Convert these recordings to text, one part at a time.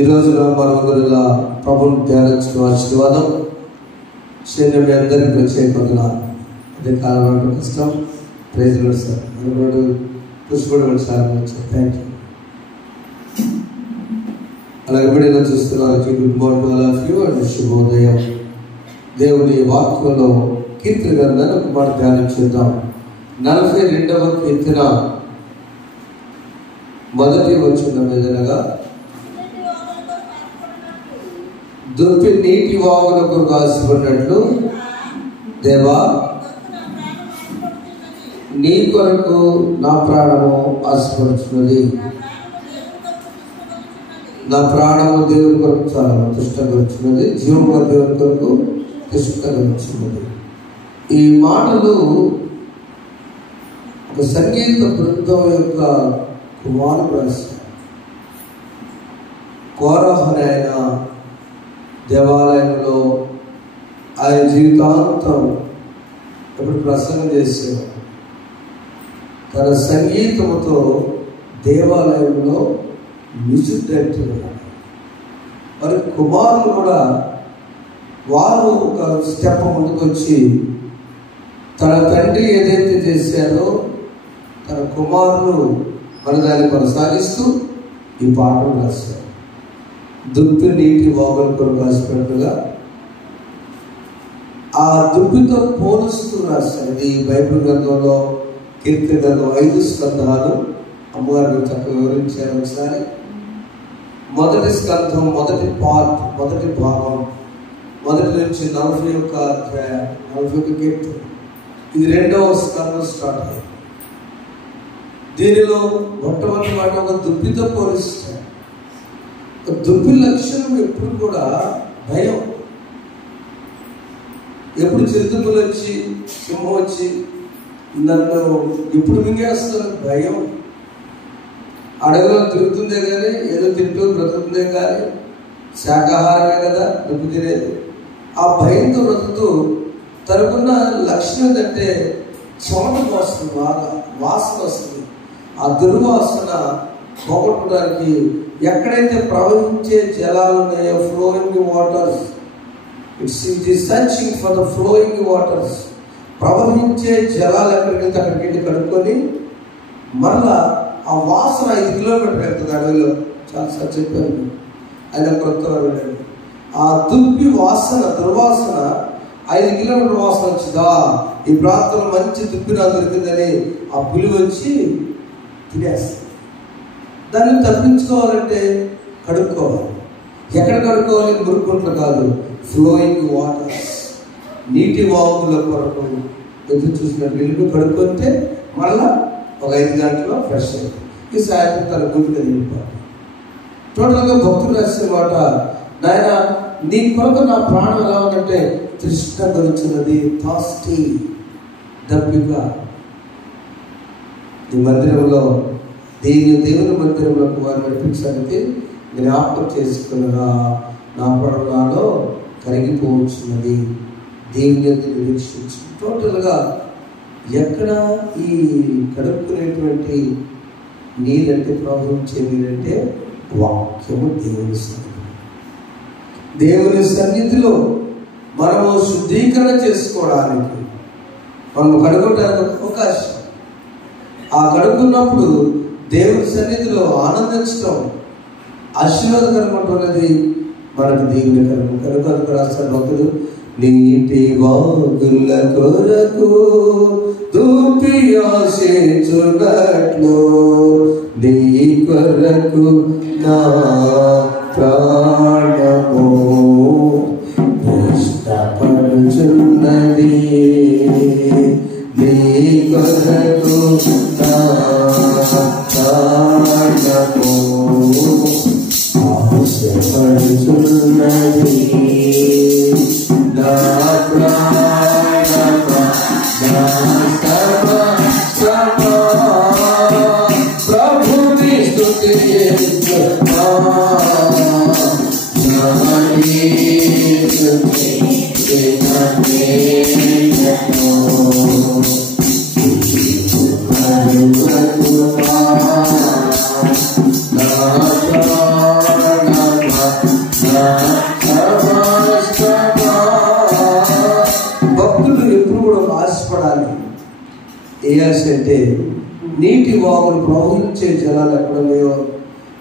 ఈ రోజున మనమందరిలా ప్రభుని ధ్యానించిన ఆశీర్వాదం శరీరం మీ అందరికీ ప్రత్యేకంగా అదే కారణం కష్టం ప్రైజ్లో సార్ మనకు పుష్పడు సార్ వచ్చారు. Thank you. అలాగే వీడియోలో చూస్తున్న వారికి good morning all of you and శుభోదయం. దేవుని వాక్యంలో కీర్తన గ్రంథాన్ని ఒక మాట ధ్యానం చేద్దాం. 42వ కీర్తన మొదటి వచనం ఏదనగా, దుప్పి నీటి వాగులకు ఆశపడినట్లు దేవా నీ కొరకు నా ప్రాణము ఆశపడుచున్నది. నా ప్రాణము దేవుని కొరకు చాలా తిష్టపరుచున్నది, జీవము దేవుని కొరకు తిష్టపరుచున్నది. ఈ మాటలు ఒక సంగీత బృందం యొక్క కుమారుడు రాశారు. కోరహ ఆయన దేవాలయంలో ఆయన జీవితాంతం ఎప్పుడు ప్రసంగం చేసేవాడు. తన సంగీతముతో దేవాలయంలో మ్యూజిక్ డైరెక్టర్. మరి కుమారులు కూడా వారు ఒక స్టెప్ ముందుకు వచ్చి తన తండ్రి ఏదైతే చేశారో తన కుమారులు మన దాన్ని కొనసాగిస్తూ ఈ పాటలు రాశారు. దుప్పి నీటి వాగుల కొరకు రాసినట్టుగా ఆ దుప్పితో పోలుస్తూ రాశారు. ఈ బైబిల్ గ్రంథంలో కీర్తన గ్రంథం 5 స్కంధాలు అమ్మగారు చక్కగా వివరించారు. ఒకసారి మొదటి స్కంధం మొదటి భాగం మొదటి నుంచి 41 అధ్యాయం 41 కీర్తన. ఇది 2వ స్కంధం స్టార్ట్ అయ్యింది. దీనిలో మొట్టమొదటి మాట ఒక దుప్పితో పోలిస్తారు. దుప్పి లక్షణం ఎప్పుడు కూడా భయం. ఎప్పుడు జంతువులు వచ్చి సింహం వచ్చి నన్ను ఎప్పుడు మింగేస్తారు భయం. అడవిలో తిరుగుతుందే కానీ ఏదో తింటూ బ్రతుకుతుందే కానీ శాకాహారమే కదా దుప్పి తినేది. ఆ భయంతో బ్రతుకుతూ తనకున్న లక్షణం ఏంటంటే చెమట వస్తుంది, బాగా వాసన వస్తుంది. ఆ దుర్వాసన పోగొట్టడానికి ఎక్కడైతే ప్రవహించే జలాలు ఉన్నాయో flowing waters, it is searching for the flowing waters. ప్రవహించే జలాలు ఎక్కడికి అక్కడికి వెళ్ళి కడుక్కొని మరలా ఆ వాసన 5 కిలోమీటర్లు వెళ్తుంది అడవిలో. చాలాసార్లు చెప్పాను ఆయన కొత్త వెళ్ళండి. ఆ దుప్పి వాసన దుర్వాసన 5 కిలోమీటర్ల వాసన వచ్చిందా ఈ ప్రాంతంలో మంచి దుప్పి నాకు దొరికిందని ఆ పులి వచ్చి తినేస్తుంది. దాన్ని తప్పించుకోవాలంటే కడుక్కోవాలి. ఎక్కడ కడుక్కోవాలి? మురుక్కుంట్లు కాదు, ఫ్లోయింగ్ వాటర్స్, నీటి వాగుల కొరకు ఎదురు చూసినట్టు వెళ్ళి కడుక్కుంటే మళ్ళా ఒక 5 గంటల్లో ఫ్రెష్ అయింది. ఈ సాయంత్రం తన గుడిగా నింపాలి. టోటల్గా భక్తులు రాసే మాట, నాయన నీ కొరకు నా ప్రాణం ఎలా ఉందంటే తృష్ణ కలుగుతున్నది, థాస్టీ, దప్పిక. ఈ మందిరంలో దేవుని మందిరంలోకి వారు నడిపించడానికి జ్ఞాపకం చేసుకున్నగా నా ప్రాణాలో కరిగిపోవచ్చున్నది, దేవుని నిరీక్షించు. టోటల్గా ఎక్కడ ఈ కడుక్కునేటువంటి నీళ్ళంటే ప్రవహించే నీళ్ళంటే వాక్యము. దేవుని సన్నిధిలో మనము శుద్ధీకరణ చేసుకోవడానికి మనము కడుక్కోవడానికి ఒక అవకాశం. ఆ కడుక్కున్నప్పుడు దేవుని సన్నిధిలో ఆనందించడం ఆశీర్వాదకరమైనది మనకు దేవుని కనుక కనుక రాష్ట్ర భక్తులు, నీటి వాగుల కొరకు దుప్పి ఆశించున్నట్లు నీ కొరకు నా ప్రాణము ఇష్టపడుచున్నది, నీ కొరకు నా ప్రాణము ఆశపడుచున్నది, నా ప్రాణము నా ప్రభుని స్తుతించుమా, నా ఏయాసి అంటే నీటి వాగులు ప్రవహించే జలాలు ఎక్కడున్నాయో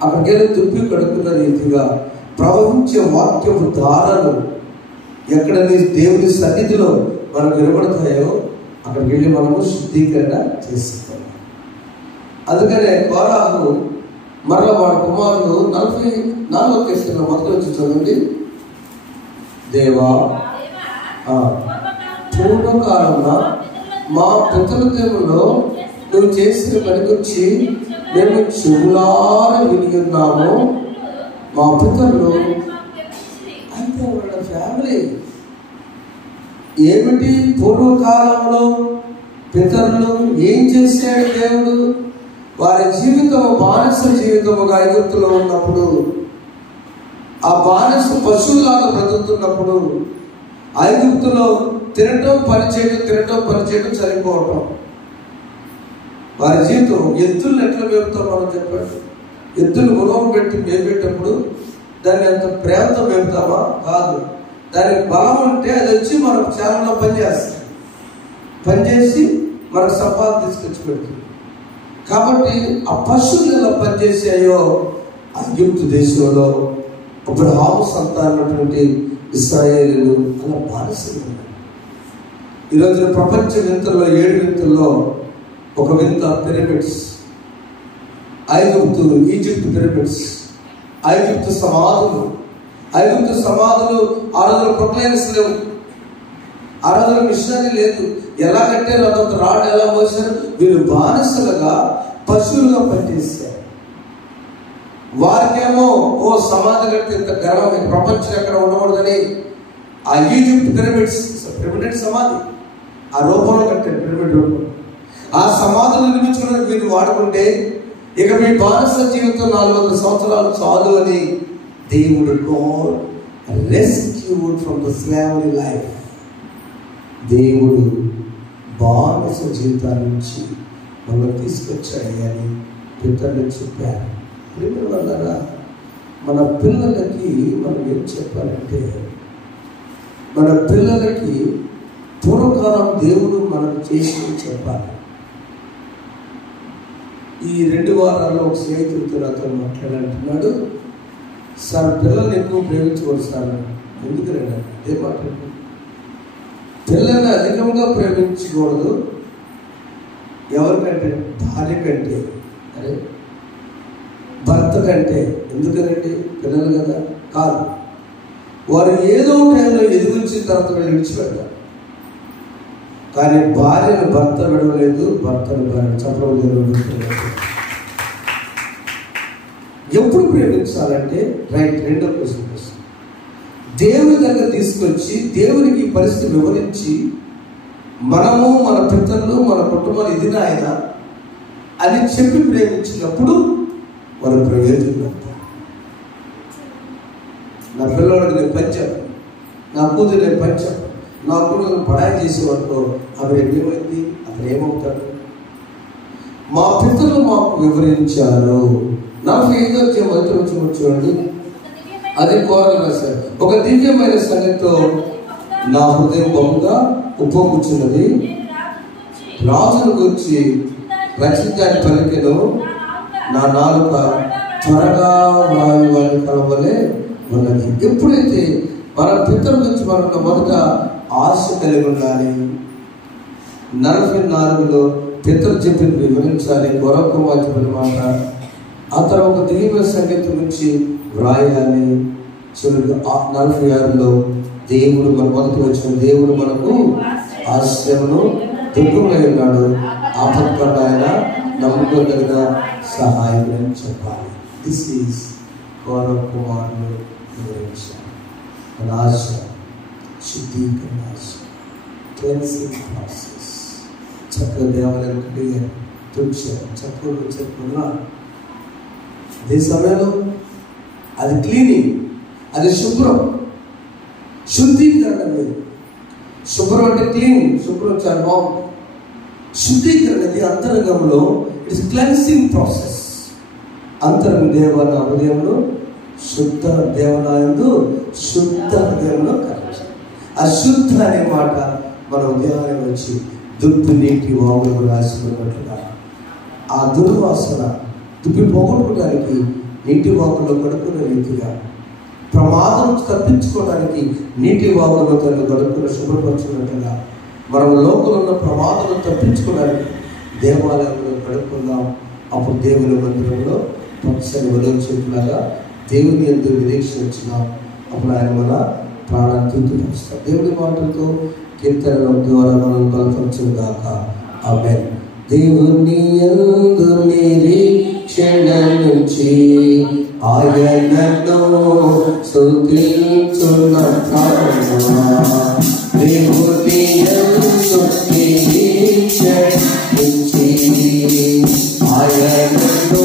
అక్కడికెళ్ళి తుప్పి కడుక్కున్న రీతిగా ప్రవహించే వాక్యపు దారాలు ఎక్కడ దేవుని సన్నిధిలో మనకు నిలబడతాయో అక్కడికి వెళ్ళి మనము శుద్ధీకరణ చేసుకుంటాం. అందుకనే కోరాహు మరలా వాడి కుమారుడు 44వ కీర్తన మొదలు వచ్చి చదవండి. దేవా, పూర్వకాలంలో మా పితరుల దేవుల్లో నువ్వు చేసిన పని గురించి మేము చెవులారా విని ఉన్నాము. మా పితరులు అయితే వాళ్ళ ఫ్యామిలీ ఏమిటి, పూర్వకాలంలో పితరులు ఏం చేశాడు దేవుడు? వారి జీవితం బానిస జీవితముగా ఐగుప్తులో ఉన్నప్పుడు, ఆ బానిస పశువులాగా బ్రతుకుతున్నప్పుడు, ఐగుప్తులో తినటం పనిచేయడం సరిపోవటం వారి జీవితం. ఎద్దులను ఎట్లా మేపుతాం మనం చెప్పండి. ఎద్దులు గుణం పెట్టి మేపేటప్పుడు దాన్ని ఎంత ప్రేమతో మేపుతామా? కాదు. దానికి బలం ఉంటే అది వచ్చి మనకు చాలా పనిచేసి మనకు సంపాదన తీసుకొచ్చి పెడుతుంది. కాబట్టి ఆ పశువులు ఎలా పనిచేసాయో ఐగుప్తు దేశంలో అబ్రహాము సంతానమైనటువంటి ఇశ్రాయేలీయులు అలా బానిసలు ఉన్నారు. ఈరోజు ప్రపంచ వింతల్లో 7 వింతల్లో ఒక వింత పిరమిడ్స్. ఈజిప్ట్ పిరమిడ్స్, ఐగుప్తు సమాధులు. ఆ రోజులు ప్రొక్లైన్స్ లేవు, ఆ రోజుల మిషనరీ లేదు. ఎలా కట్టారు, అదొక రాడ్ ఎలా మోసారు. వీళ్ళు బానిసలుగా పశువులుగా పనిచేశారు. వారికేమో సమాధి కడితే ఇంత గర్వం ప్రపంచం ఎక్కడ ఉండకూడదని ఆ ఈజిప్ట్ పిరమిడ్ సమాధి ఆ రూపంలో కట్టారు. పిరమిడ్ రూపం. ఆ సమాధులు నిర్మించుకున్నది వీళ్ళు వాడుకుంటే ఇక మీ బానిస జీవితం 400 సంవత్సరాలు చాలు అని దేవుడు God rescued from the slavery life. దేవుడు బానిస జీవితాల నుంచి మనల్ని తీసుకొచ్చాడు అని పితరులు చెప్పారు. వల్ల మన పిల్లలకి మనం ఏం చెప్పాలంటే, మన పిల్లలకి పూర్వకాలం దేవుడు మనకు చేసి చెప్పాలి. ఈ 2 వారాల్లో ఒక స్నేహితుడితో నాతో మాట్లాడంటున్నాడు. సార్, పిల్లల్ని ఎక్కువ ప్రేమించకూడదు సార్. ఎందుకంటే అదే మాట్లాడు. పిల్లల్ని అధికంగా ప్రేమించకూడదు. ఎవరికంటే? భార్య కంటే, అరే భర్త కంటే. ఎందుకనంటే పిల్లలు కదా. కాదు, వారు ఏదో టైంలో ఎదిగించిన తర్వాత వీళ్ళు విడిచిపెడతారు. కానీ భార్యను భర్త విడవలేదు, భర్తను భార్య చెప్పలేదు. ఎప్పుడు ప్రేమించాలంటే రెండో క్వశ్చన్ దేవుని దగ్గర తీసుకొచ్చి దేవునికి పరిస్థితి వివరించి మనము మన పితరులు మన కుటుంబాలు ఇది నాయన అని చెప్పి ప్రేమించినప్పుడు వారు ప్రయోజనం. నా పిల్లవాడికి నేను పంచాను, నా కూతురు నేను పంచాను, నా కూతురు పడాయి చేసేవాడితో అవి ఏమైంది, అతను ఏమవుతాడు? మా పితరులు మాకు వివరించారు. 45వ చూడండి. అది కోరగా సార్, ఒక దివ్యమైన సంగతితో నా హృదయం బహుగా ఉప్పొంగుచున్నది. రాజును గురించి రక్షించాలని పలికెను. నా నాలుక త్వరగా వాయువాన్ని కలవలే ఉన్నది. ఎప్పుడైతే మన పితరుల నుంచి మనకు మొదట ఆశ కలిగి ఉండాలి. 44లో పితరులు చెప్పిన వివరించాలి. గౌరవకుమార్ చెప్పిన మాట. ఆ తర్వాత ఒక దివ్యమైన సంగీతం నుంచి వ్రాయాలి. చివరికి 46లో దేవుడు మన మొదటి వచ్చిన దేవుడు మనకు ఆశ్రయమును దుఃఖములై ఉన్నాడు. ఆపత్కాల ఆయన నమ్ముకోదగిన సహాయం అని చెప్పాలి. దిస్ ఈజ్ గౌరవకుమార్ను వివరించాలి. మన ఆశ శుద్ధీకరణ, ఆశ క్లెన్సింగ్ ప్రాసెస్. చక్కగా దేవాలయానికి తుడిచారు, చక్కగా చెప్పుకున్నాడు. అదే సమయంలో అది క్లీనింగ్, అది శుభ్రం, శుద్ధీకరణ లేదు. శుభ్రం అంటే క్లీనింగ్, శుభ్రం చాలా బాగుంది. శుద్ధీకరణ అనేది అంతరంగంలో ఇట్స్ క్లెన్సింగ్ ప్రాసెస్. అంతరంగ దేవాలయ హృదయంలో శుద్ధ దేవాలయంలో శుద్ధ హృదయంలో కలిగి. ఆ శుద్ధ అనే మాట మన ఉదయాలయం వచ్చి దుప్పి నీటి వాగులకు రాసినట్లుగా ఆ దుర్వాసన దుప్పి పోగొట్టుకోవడానికి నీటి వాగులో గడుపుకున్న రీతిగా, ప్రమాదం తప్పించుకోవడానికి నీటి వాగులో తను గడుపుకున్న శుభ్రపరచుకున్నట్లుగా మనం లోకంలో ఉన్న ప్రమాదాలను తప్పించుకోవడానికి దేవాలయంలో గడుపుకుందాం. అప్పుడు దేవుని మందిరంలో పక్షాన్ని వదిలించేట్లాగా దేవుని యందు నిరీక్షించినాం. అప్పుడు ఆయన మన ప్రాణాన్ని తృప్తిపరుస్తాం. దేవుని మాటలతో కీర్తనల ద్వారా మనం బలపరచును గాక. ఆమేన్. దేవుని యందు నిరీక్షణ నుంచి ఆయనను స్తుతించున ప్రాణమా, దేవుని యందు నిరీక్షణ నుంచి ఆయనను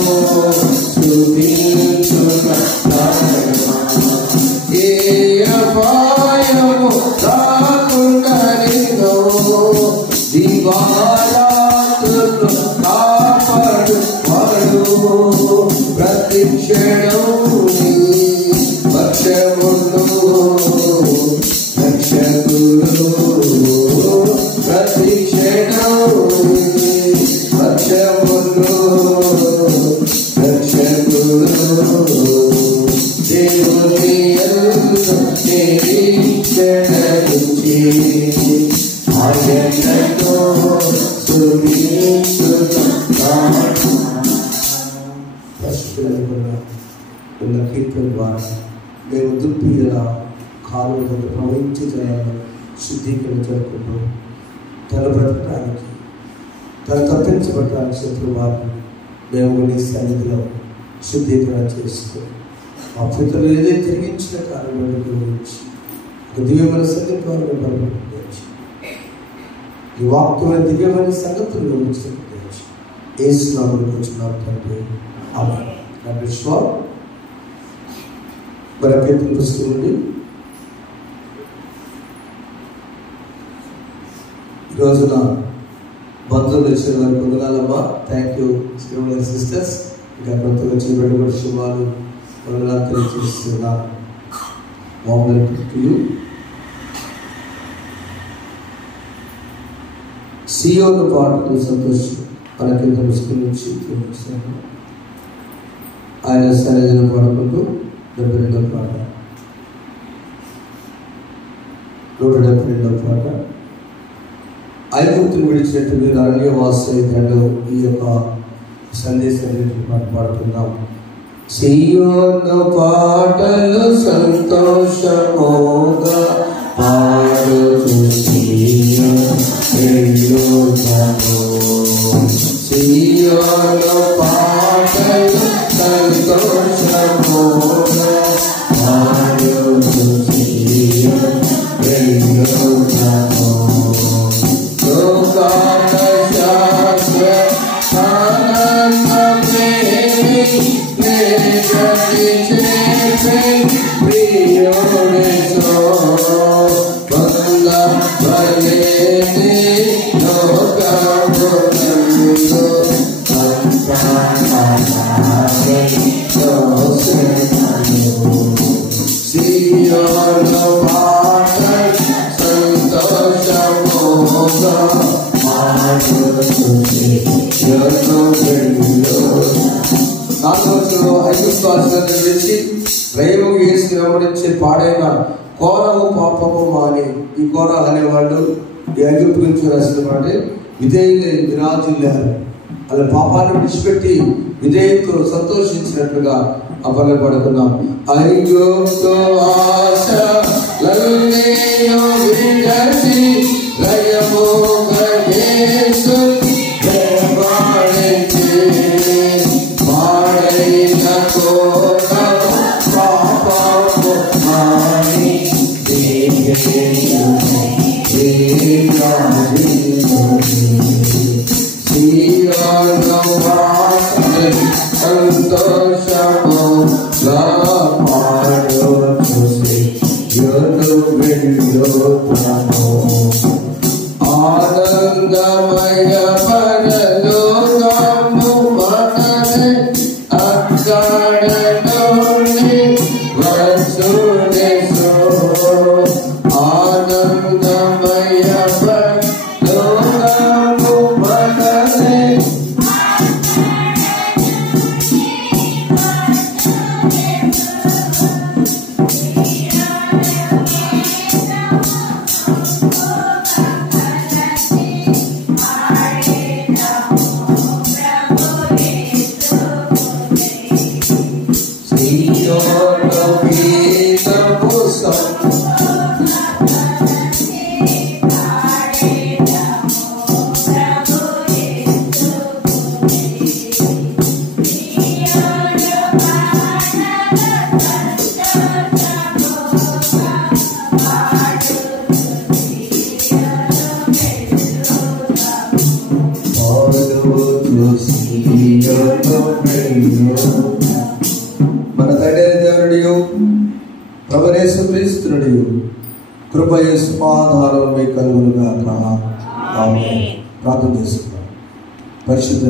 స్తుతించున ప్రాణమా, ఏ అపాయము రాకుండా నిన్ను దివారాత్రులు కాపాడు వాడు, ప్రతి క్షణం నీ పక్షములు రక్షకులు, ప్రతి క్షణం నీ పక్షములు రక్షకులు. దేవుని యందు నిరీక్షణ నుంచి ఆయనను ఉన్న కీర్తన ద్వారా మేము దుప్పి ఎలా కాలువలను ప్రవహించి జనాలను శుద్ధీకరణ జరుపుకుంటూ తను బ్రతకడానికి, తను తప్పించబడటానికి శత్రువారిని మేము నీ సన్నిధిలో శుద్ధీకరణ చేసుకుని మా పితరులు ఏదైతే తిరిగించిన కారణం గురించి ఒక దివ్యమైన సన్నిధి ద్వారా బలపడుతుంది. ఈ వాక్యమైన దివ్యమైన సంగతులు గురించి యేసు నామములో కూర్చున్నాం తండ్రి. ఆమేన్. మరి కీర్తన పుస్తకం నుండి ఈ రోజున బంధువులు వచ్చిన వారికి వందనాలమ్మా. Thank you sisters. ఇంకా కొత్తగా వచ్చిన కూడా శుభాలు వందనాలు తెలియజేస్తున్నాను. సియోను పాటలు సంతోషం మన కింద పుస్తకం నుంచి ఆయన సరైన పాడుకుంటూ 72వ పాట, 172వ పాట. ఐగుప్తును విడిచినట్టు మీరు అరణ్యవాసంలో ఈ యొక్క సందేశాన్ని పాడుకుందాం. సియోను పాటలు సంతోషమోగా పాడుతూ సియోను పాటలు సంతోషమోగా పాడుతూ ప్రేమకు వేసి వెంబడించే పాడైన కోరవు పాపము మాని. ఈ కోరాలు అనేవాళ్ళు ఈ ఐగుప్తు గురించి రాసిన అంటే విధేయులే విరాజుల్లారు. అలా పాపాన్ని విడిచిపెట్టి విధేయతో సంతోషించినట్లుగా అపలపడుతున్నాం. ఐగుప్తు ఆశ సంతోషము ప్రభువైన యేసుక్రీస్తు నుండి కృపయు సమాధానం మీకు కలుగును గాక. ఆమేన్. ప్రార్థన చేసుకుందాం. పరిశుద్ధ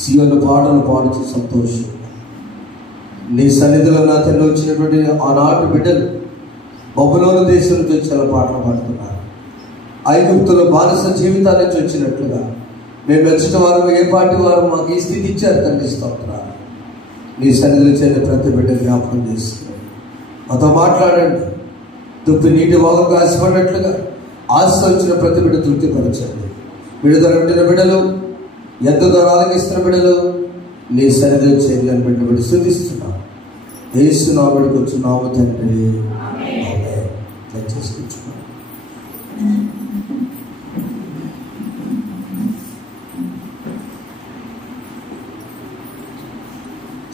సీయోను పాటలు పాడుతూ సంతోషం నీ సన్నిధిలో నా తండ్రి వచ్చినటువంటి ఆనాటి బిడ్డలు బబులోను దేశం నుంచి వచ్చి చాలా పాటలు పాడుతున్నారు. ఐగుప్తులో బానిస జీవితాల నుంచి వచ్చినట్లుగా మేము వచ్చిన వారు ఏ పాటి వారు మాకు ఈ స్థితి ఇచ్చారు తండ్రి స్తోత్రాలు. నీ సన్నిధిలో చేరిన ప్రతి బిడ్డ జ్ఞాపకం చేసుకున్నాను. మాతో మాట్లాడండి. తృప్తి నీటి వాగుకు ఆశపడినట్లుగా ఆశ వచ్చిన ప్రతి బిడ్డ తృప్తిపరచండి. విడుదల పెట్టిన బిడ్డలు, ఎంత దూరాలకు ఇస్తున్న బిడ్డలు నీ సన్నిధిలో చేరిన బిడ్డ స్తుతిస్తున్నాం. యేసు నామములో వచ్చున్నాము తండ్రి. ఆమేన్. దయచేసి కూర్చున్నాం.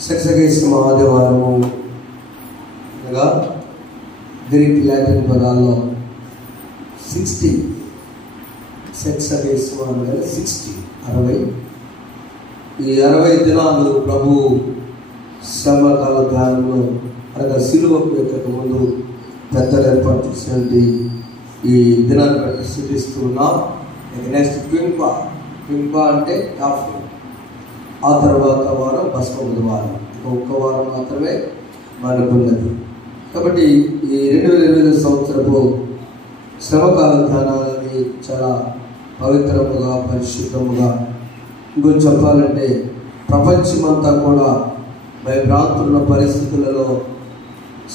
సెక్సగేసిన ఆదివారము అనగా గ్రీక్ లాటిన్ పదాల్లో 60 సెక్సగేసిన అనగా 60 ఈ 60 దినాలు ప్రభు శ్రమకాల ధ్యానంలో అనగా సిలువకు ఎక్కక ముందు పెద్దలు ఏర్పాటు చేసినటువంటి ఈ దినాన్ని బట్టి స్థుతిస్తూ ఉన్నాం. నెక్స్ట్ క్వింపా అంటే యాఫ్రిన్. ఆ తర్వాత వారం భస్మ బుధవారం. ఒక్క వారం మాత్రమే మనకున్నది. కాబట్టి ఈ 2020 సంవత్సరపు శ్రమకాల ధ్యానాలని చాలా పవిత్రముగా పరిశుద్ధముగా ఇంకొంచెం చెప్పాలంటే ప్రపంచమంతా కూడా భయభ్రాంతున్న పరిస్థితులలో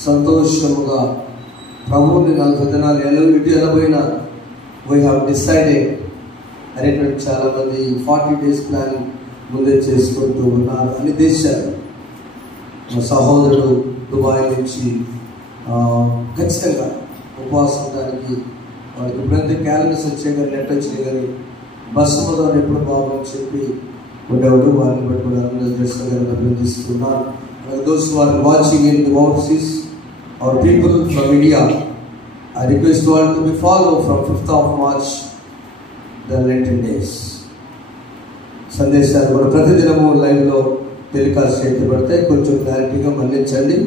సంతోషముగా ప్రభువుని 40 దినాలు ఎలా పోయినా వీ హ్యావ్ డిసైడెడ్ అనేటువంటి చాలామంది 40 days ప్లాన్ ముందే చేసుకుంటూ ఉన్నారు అన్ని దేశాలు. మా సహోదరుడు దుబాయ్ నుంచి ఖచ్చితంగా ఉపవాసం ఉండడానికి వాడికి ఎప్పుడైతే క్యాలెండర్స్ వచ్చాయి కానీ నెట్ వచ్చినాయి కానీ బస్సు మొదలు ఎప్పుడు బాగుందని చెప్పి ఉండేవాడు. వారిని బట్టి కూడా అభినందిస్తున్నారు. Those who are watching in the overseas our people from India, I request you all to be follow from 5th of March the Lenten days. సందేశాలు కూడా ప్రతిదినము లైవ్లో టెలికాస్ట్ చేయబడితే కొంచెం క్లారిటీగా మన్నించండి,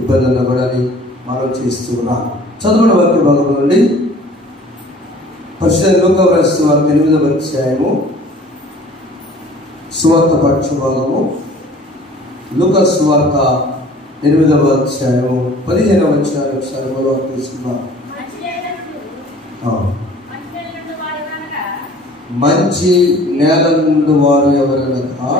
ఇబ్బంది అన్నబడని మనం చేస్తూ ఉన్నాం. చదువుల వాక్య భాగం నుండి పరిశుద్ధ లూకా రాసిన వార్త 8వ అధ్యాయము సువార్త పక్ష భాగము లూకా సువార్త 8వ అధ్యాయము 15వ వచనాన్ని ఒకసారి మనం తీసుకుందాం. మంచి నేల నుండి వారు ఎవరనగా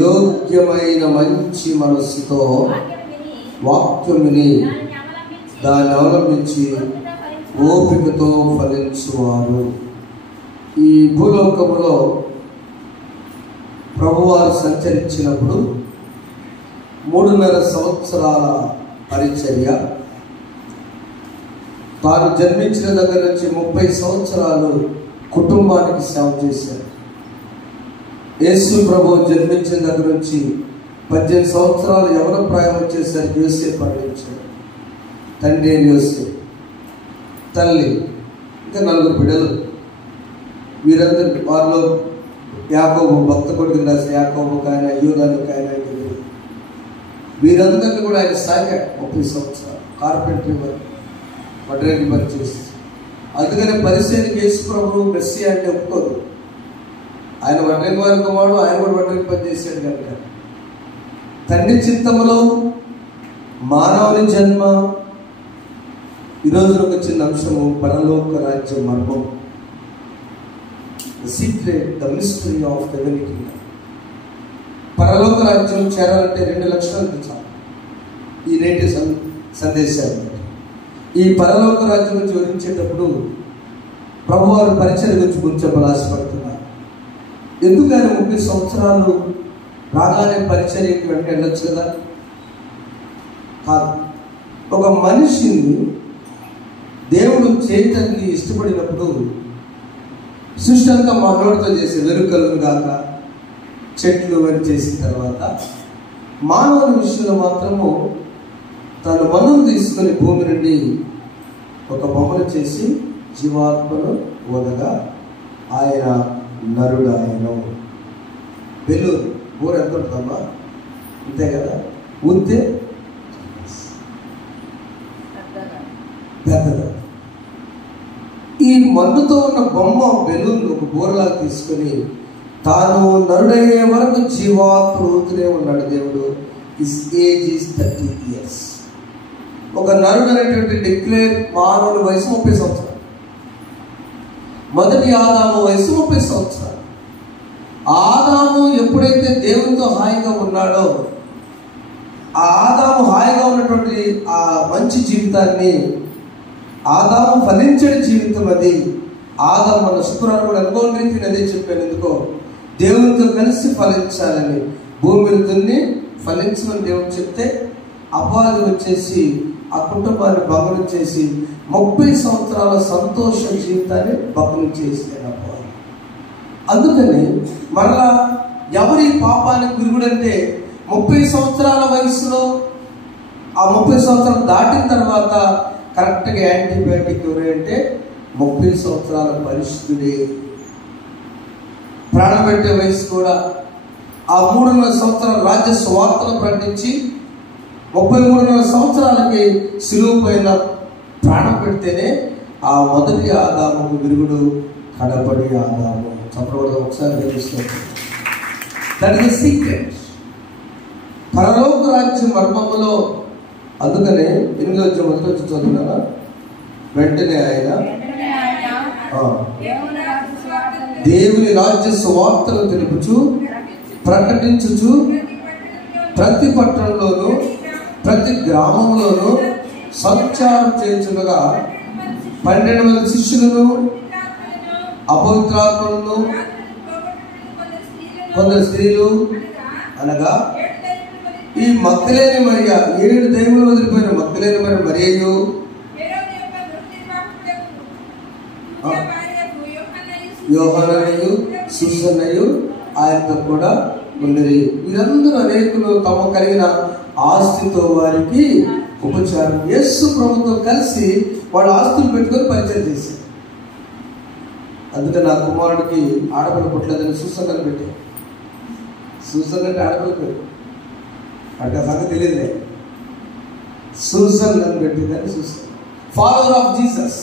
యోగ్యమైన మంచి మనస్సుతో వాక్యం విని దాన్ని అవలంబించి ఓపికతో ఫలించువారు. ఈ భూలోకములో ప్రభువారు సంచరించినప్పుడు 3.5 సంవత్సరాల పరిచర్య, తాను జన్మించిన దగ్గర నుంచి 30 సంవత్సరాలు కుటుంబానికి సేవ చేశారు. యేసు ప్రభు జన్మించిన దగ్గర నుంచి 18 సంవత్సరాలు యవన ప్రాయం వచ్చేసరికి యోసేపు మరణించాడు. తండ్రి యోసేపు, తల్లి, ఇంకా 4 బిడ్డలు. వీరందరి వారిలో యాకోబు భక్త కొడుకు రాసిన యాకోబుకి ఆయన, యూదానికి ఆయన, వీరందరినీ కూడా ఆయన సాగాడు 30 సంవత్సరాలు కార్పెంటరీ వర్క్, వడ్రంగి పని చేసి. అందుకనే పరిచయానికి యేసు ప్రభు మెస్సియా అంటే ఒప్పుకోదు. ఆయన వడ్రంగి వర్గం వాడు, ఆయన కూడా వడ్రంగి పని చేశాడు కనుక తండ్రి చిత్తములో మానవుని జన్మ. ఈరోజు ఒక చిన్న అంశము, పరలోక రాజ్య మర్మం, the secret, the mystery of the heavenly Kingdom. పరలోక రాజ్యం చేరాలంటే 2 లక్షణాలు చాలు ఈ నేటి సందేశాలు. ఈ పరలోక రాజ్యం గురించి వివరించేటప్పుడు ప్రభువారు పరిచర్య గురించి కొంచెం ఆశపడుతున్నారు. ఎందుకని 30 సంవత్సరాలు రాగానే పరిచర్యకి వెంట వెళ్ళొచ్చు కదా? కాదు. ఒక మనిషిని దేవుడు చేయటానికి ఇష్టపడినప్పుడు సృష్టి అంతా మానవుడితో చేసే వెలుకలను గాక చెట్లు అని చేసిన తర్వాత మానవుని విషయంలో మాత్రము తను మనను తీసుకొని భూమి నుండి ఒక బొమ్మను చేసి జీవాత్మను ఓదగా ఆయన నరుడు ఆయన బెలూరు బోర్ ఎంత ఉంటుందమ్మా? అంతే కదా, ఊరితే పెద్దగా. ఈ మన్నుతో ఉన్న బొమ్మ బెలూన్ ఒక బోర్లాగా తీసుకొని తాను నరుడయ్యే వరకు జీవాత్మ ఊరుతూనే ఉన్నాడు దేవుడు. His age is 30 years. ఒక నరుడు అనేటువంటి డిక్లేర్ మానవుడి వయసు 30 సంవత్సరాలు. మొదటి ఆదాము వయసు 30 సంవత్సరాలు. ఆదాము ఎప్పుడైతే దేవునితో హాయిగా ఉన్నాడో, ఆ ఆదాము హాయిగా ఉన్నటువంటి ఆ మంచి జీవితాన్ని, ఆదాము ఫలించని జీవితం అది. ఆదాము మన శుక్రవారం కూడా అనుకోని రీతిని అదే చెప్పాను. ఎందుకో దేవునితో కలిసి ఫలించాలని, భూమిని దున్ని ఫలించమని దేవుడు చెప్తే అపవాది వచ్చేసి ఆ కుటుంబాన్ని భగ్నం చేసి 30 సంవత్సరాల సంతోష జీవితాన్ని భగ్నం చేశాడు అపవాది. అందుకని మరలా ఎవరి పాపానికి విరుగుడంటే 30 సంవత్సరాల వయసులో, ఆ 30 సంవత్సరాలు దాటిన తర్వాత కరెక్ట్గా యాంటీబయాటిక్ ఎవరు అంటే 30 సంవత్సరాల పరిశుద్ధుడే. ప్రాణపెట్టే వయసు కూడా ఆ 3.5 సంవత్సరాల రాజ్య సువార్తను ప్రకటించి 33.5 సంవత్సరాలకి సిలువ పైన ప్రాణం పెడితేనే ఆ మొదటి ఆదాముకు విరుగుడు, కడపడి ఆదాము. చెప్పకూడదు, ఒకసారి తెలుస్తుంది. That is the secret. పరలోక రాజ్య మర్మములో. అందుకనే 8వ మొదటి వచ్చి చదువునా, వెంటనే ఆయన దేవుని రాజ్య సువార్తను తెలుపుచు ప్రకటించుచు ప్రతి పట్టణంలోనూ ప్రతి గ్రామంలోనూ సంచారం చేయుచుండగా 12 మంది శిష్యులను, అపవిత్రాత్మలను, కొందరు స్త్రీలు, అనగా ఈ మగ్దలేని మరియ, 7 దయ్యములు వదిలిపోయిన మగ్దలేని మరియు, యోహానయు, సూసన్నయు ఆయనతో కూడా ఉన్నది. వీరందరూ అనేకులు తమ కలిగిన ఆస్తితో వారికి ఉపచారం. యేసు ప్రభుతో కలిసి వాళ్ళ ఆస్తులు పెట్టుకొని పరిచయం చేశారు. అందుకే నా కుమారుడికి ఆడపిల్ల పుట్టలేదని సూసన్ అని పెట్టారు. సూసన్ అంటే ఆడపిల్ల పేరు, అంటే సంగతి తెలియదులే. సూసన్ అని పెట్టిందని సూసన్. Follower of Jesus.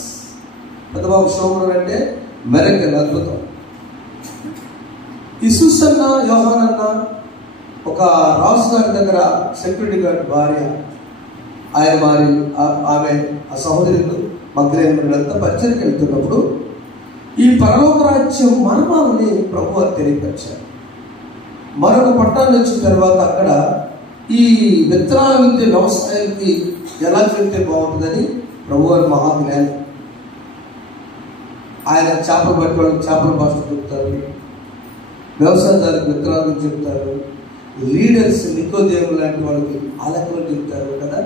పెద్దబాబు శోభన్ అంటే మెరకల్, అద్భుతం. ఈ సూసన్న, యోహానన్న ఒక రాజు గారి దగ్గర సెక్యూరిటీ గార్డ్ భార్య, ఆయన వారి ఆమె ఆ సహోదరులు మగ్దలేనంతా పరిచయకి వెళ్తున్నప్పుడు ఈ పరలోక రాజ్యం మర్మాలని ప్రభువు తెలియపరిచారు. మరొక పట్టణాలు వచ్చిన తర్వాత అక్కడ ఈ విత్తనాల విద్య వ్యవసాయానికి ఎలా చెప్తే బాగుంటుందని ప్రభువారి మహాజ్ఞాని. ఆయన చేపలు పట్టి వాళ్ళకి చేపల భాష చెప్తారు, వ్యవసాయదారులకు విత్తనాలు చెప్తారు, లీడర్స్ నికోదేము లాంటి వాళ్ళకి ఆలకలు చెప్తారు కదా.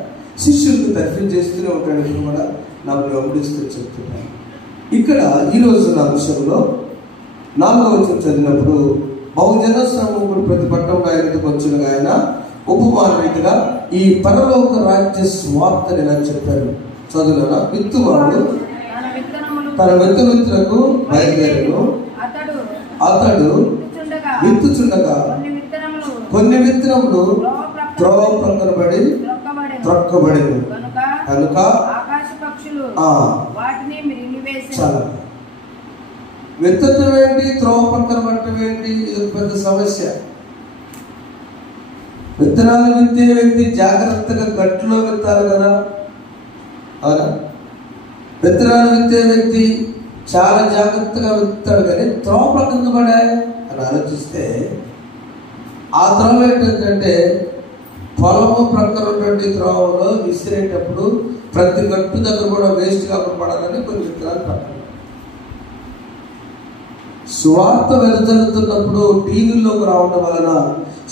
శిష్యులకు దర్శనం చేస్తూనే ఉంటాడు. కూడా నాకు వెంబడిస్తూ చెప్తున్నాను. ఇక్కడ ఈరోజు నా విషయంలో 4వ వచనం చదివినప్పుడు బహుజన సమూహుడు ప్రతి పట్టణంలో ఆయనకు వచ్చిన ఆయన ఉపమాన రీతిగా ఈ పరలోక రాజ్య స్వార్థని ఇలా చెప్పారు. చదువునా, విత్తువాడు తన విత్తనములకు బయలుదేరను. అతడు విత్తుచుండగా కొన్ని విత్తనములు త్రోవ ప్రక్కన పడి త్రొక్కబడింది కనుక చాలా విత్తనం ఏంటి, త్రోవ పక్కన పట్టడం ఏంటి, ఇది పెద్ద సమస్య. విత్తనాలు విత్తే వ్యక్తి జాగ్రత్తగా గట్టులో విత్తాలి కదా, అవునా? విత్తనాలు విత్తే వ్యక్తి చాలా జాగ్రత్తగా విత్తాడు. కానీ త్రోవ పక్కన పడాయి అని ఆలోచిస్తే ఆ త్రోవ ఏంటంటే పొలము ప్రక్కన ఉన్నటువంటి త్రోవలో విసిరేటప్పుడు ప్రతి గట్టు దగ్గర కూడా వేస్ట్ కాకుండా పడాలని కొన్ని విత్తనాలు పట్టాలి. సువార్త వెదజల్లుతున్నప్పుడు టీవీల్లోకి రావడం వలన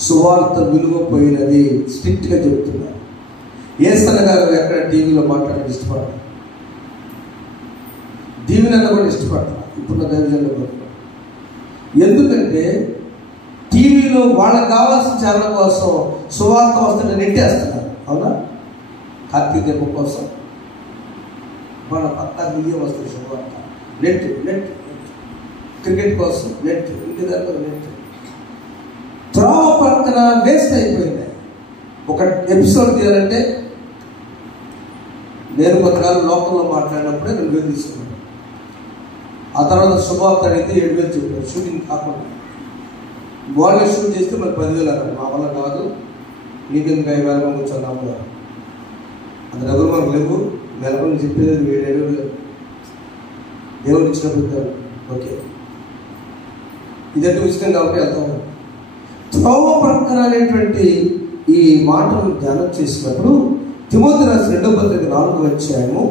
సువార్త విలువ పోయినది స్ట్రిక్ట్ గా చెప్తున్నారు. ఏసన్న గారు ఎక్కడ టీవీలో మాట్లాడడం ఇష్టపడతారు, దీవెనన్న కూడా ఇష్టపడతారు ఇప్పుడున్న దైవజనులు. ఎందుకంటే టీవీలో వాళ్ళకి కావాల్సిన ఛానల్ కోసం సువార్త వస్తుంటే నెట్టేస్తున్నారు, అవునా? కార్తీక దీపం కోసం వాళ్ళ 14 మిలియన్ వస్తుంది సువార్త. నెట్ నెట్ క్రికెట్ కోసం నెట్, ఇంటి దగ్గర నెట్. త్రోవ ప్రక్కన వేస్ట్ అయిపోయింది. ఒక ఎపిసోడ్ తీయాలంటే నేను కొంతకాలం లోకల్లో మాట్లాడినప్పుడే 2,000 తీసుకున్నాను. ఆ తర్వాత శుభార్త అడిగితే 7,000 చెప్పారు. షూటింగ్ కాకుండా వాళ్ళే షూట్ చేస్తే మరి 10,000 అన్నారు. మా వల్ల కాదు, నీకెందుకు 5,000 కూర్చొని అంత డబ్బులు మనకు లేవు, నెలకొని చెప్పేది 7,000 దేవుడు ఇచ్చినప్పుడు ఓకే, ఇదంటే ఉచితం కాబట్టి వెళ్తాం. త్రోవ ప్రక్కన అనేటువంటి ఈ మాటను ధ్యానం చేసినప్పుడు తిమోతి రాసిన 2వ పత్రిక 4వ అధ్యాయము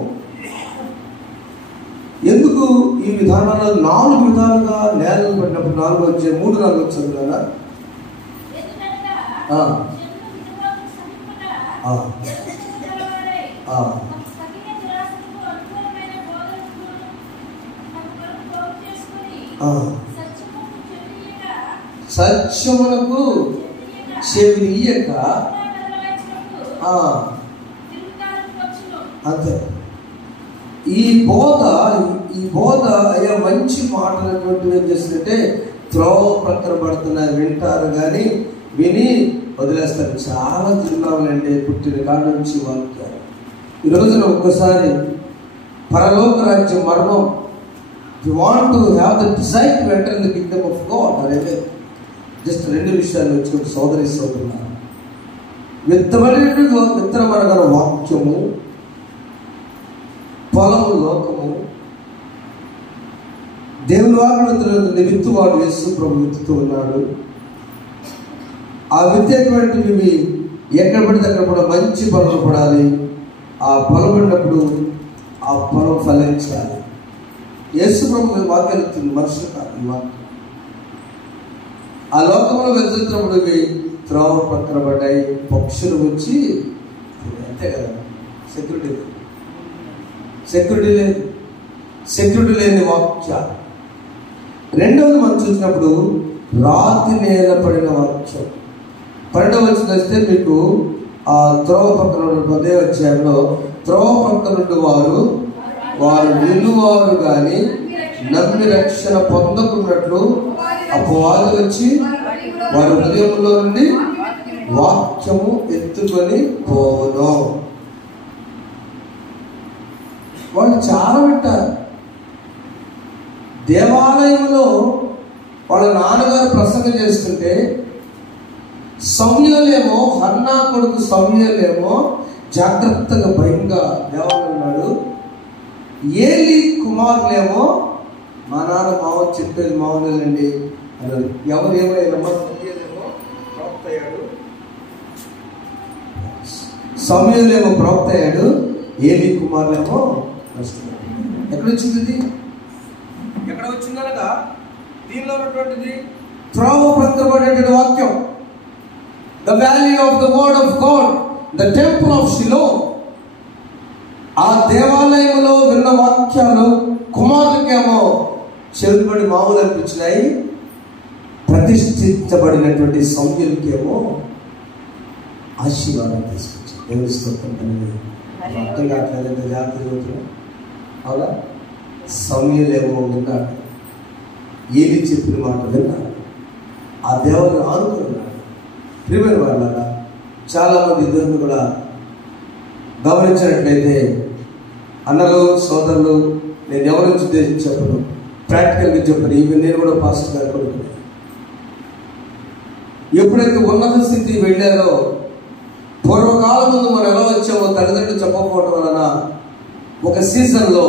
ఎందుకు ఈ విధానాలు 4 విధాలుగా నేలను పడినప్పుడు 4వ అధ్యాయం 3-4 వచ్చింది కదా. సత్యమునకు చెవియక అంతే. ఈ బోధ అయ్యా మంచి మాట అనేటువంటివి ఏం చేస్తుందంటే త్రోవ ప్రక్కన పడుతున్నారు, వింటారు కానీ విని వదిలేస్తారు. చాలా తిన్నాములండి పుట్టిన కాడ నుంచి వాక్యాలు. ఈ రోజున ఒక్కసారి పరలోక రాజ్యం మర్మం, you want to have the desire to enter in the Kingdom of God అనేది జస్ట్ 2 విషయాలు వచ్చి సోదరి సోదరున్నారు. విత్తనం అనగా వాక్యము, పొలము లోకము. దేవుని వాక్యం విత్తువాడు యేసు ప్రభు విత్తుతూ ఉన్నాడు. ఆ విత్తేటువంటివి ఎక్కడ పడితే అక్కడ కూడా మంచి పొలం పడాలి. ఆ పొలం పడినప్పుడు ఆ పొలం ఫలించాలి. యేసు ప్రభు వాక్యం ఎత్తుంది, మనుషులు కాదు. ఈ వాక్యం ఆ లోకంలో వెళ్తున్నప్పుడు ఇవి త్రోవ పక్కన పడ్డాయి, పక్షులు వచ్చి అంతే కదా. సెక్యూరిటీ లేని వాక్యాలు. రెండవది మనం చూసినప్పుడు రాతి నేల పడిన వాక్యం. 12వ వచనం వస్తే మీకు ఆ త్రోవ పక్కన 10వ అధ్యాయంలో త్రోవ పక్కన నుండి వారు వినువారు కానీ నమ్మి రక్షణ పొందకున్నట్లు అపవాది వచ్చి వారి హృదయంలో నుండి వాక్యము ఎత్తుకొని పోను. వాళ్ళు చాలా వింటారు. దేవాలయంలో వాళ్ళ నాన్నగారు ప్రసంగం చేస్తుంటే సమూయేలేమో, హన్నా కొడుకు సమూయేలేమో జాగ్రత్తగా భయంగా దేవాలయం ఉన్నాడు. ఏలీ కుమారులేమో మా నాన్న మావ చెప్పేది మామూలేనండి అన్నారు. ఎవరేమైనా సమూయేలేమో ప్రవక్త అయ్యాడు, సమూయేలేమో ప్రవక్త అయ్యాడు, ఏలీ కుమారులేమో ఎక్కడ వచ్చింది ఇది? ఎక్కడ వచ్చిందనగా దీనిలో ఉన్నటువంటిది త్రోవ ప్రక్కన పడేటువంటి వాక్యం. The value of the word of God, the temple of Shiloh. ఆ దేవాలయంలో విన్న వాక్యాలు కుమారులకేమో చెవిపడి మామూలు అనిపించినాయి, ప్రతిష్ఠించబడినటువంటి సమూయేలుకేమో ఆశీర్వాదం తీసుకొచ్చి దేవుని అర్థం కావట్లేదంటే జాగ్రత్త చదువుతున్నాం. అవునా? సమూయేలేమో విన్నాడు, ఏలీ చెప్పిన మాట విన్నాడు, ఆ దేవుని ఆనుకున్నాడు. ప్రియమైన వాళ్ళ చాలామంది దేవుని కూడా గమనించినట్లయితే అన్నలు సోదరులు, నేను ఎవరి నుంచి ఉద్దేశించి చెప్పను, ప్రాక్టికల్గా చెప్పను. ఈవెన్ నేను కూడా పాస్టర్ గారు కొడుకున్నాను. ఎప్పుడైతే ఉన్నత స్థితి వెళ్ళారో, పూర్వకాలం ముందు మనం ఎలా వచ్చామో తల్లిదండ్రులు చెప్పకపోవడం వలన ఒక సీజన్లో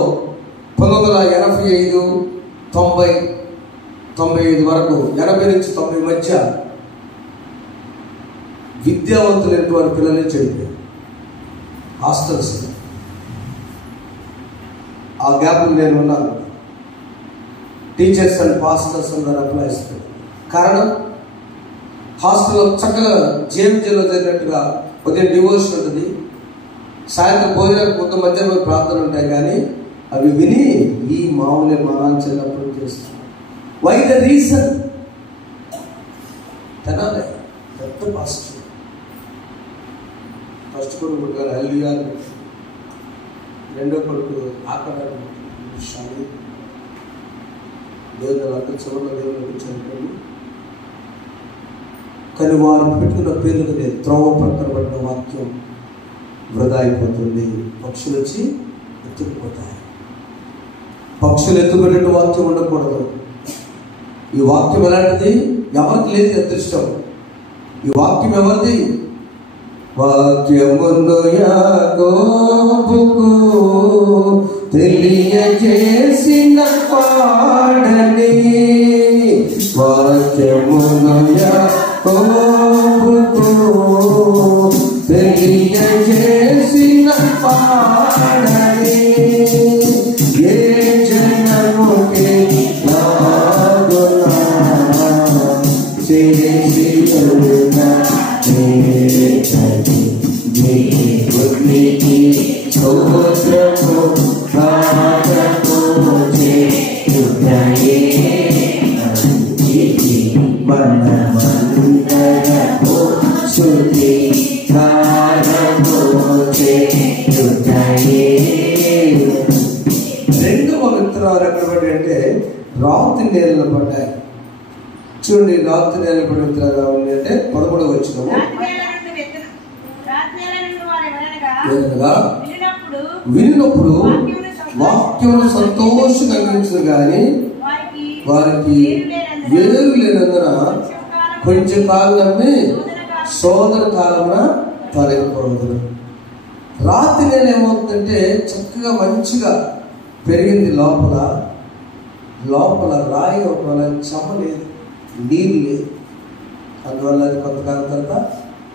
1985, 90, 95 వరకు, 80 నుంచి 90 మధ్య విద్యావంతులైనటువంటి పిల్లల్ని చెడిపోయారు హాస్టల్స్. ఆ గ్యాప్ నేను ఉన్నాను. టీచర్స్ అండ్ పాస్టర్స్ అందరూ అప్లై చేస్తారు. కారణం, హాస్టల్లో చక్కగా జేఎంజేలో జరిగినట్టుగా ఉదయం డివోషన్ ఉంటుంది, సాయంత్రం భోజనానికి ముందు మధ్యాహ్నం ప్రార్థనలు ఉంటాయి, కానీ అవి విని ఈ మామూలే మానాన్ని చిన్నప్పుడు చేస్తాను. Why the reason? తినాలి. పెద్ద పాస్టర్, ఫస్ట్ కొడుకు హల్లియా, రెండో కొడుకు ఆకడాలు, షాలి, దేవుడు అంతా చివరిలో దేవుడు చనిపోయి కానీ వారు పెట్టుకున్న పేర్లు త్రోవ పక్కన పడిన వాక్యం వృధా అయిపోతుంది. పక్షులు వచ్చి ఎత్తుకుపోతాయి. పక్షులు ఎత్తుకునేట్టు వాక్యం ఉండకూడదు. ఈ వాక్యం ఎలాంటిది? ఎవరికి లేదు అదృష్టం. ఈ వాక్యం ఎవరిది? వాక్యమును యాకోబుకు తెలియజేసిన పాడని, వాక్యమును యాకోబుకు తెలియజేసిన పాడని, ఏ జనముకి నాగునా చేసి రెండవ విత్తనాలు ఎక్కడ పడ్డాయి అంటే రాత్రి నేలలో పడ్డాయి. చూడండి, రాత్రి నేల పడిన విత్తనాలు ఎలా ఉన్నాయి అంటే 11వ వచనము, వినినప్పుడు వాక్యమును సంతోషం కలిగించదు కానీ వారికి వేరు లేనందున కొంచెం కాలం శోధన కాలమున తొలగిపోదు. రాత్రి నేను ఏమవుతుందంటే చక్కగా మంచిగా పెరిగింది. లోపల రాయి ఒకవేళ చెమ్మ లేదు, నీరు లేదు. అందువల్ల అది కొంతకాలం తర్వాత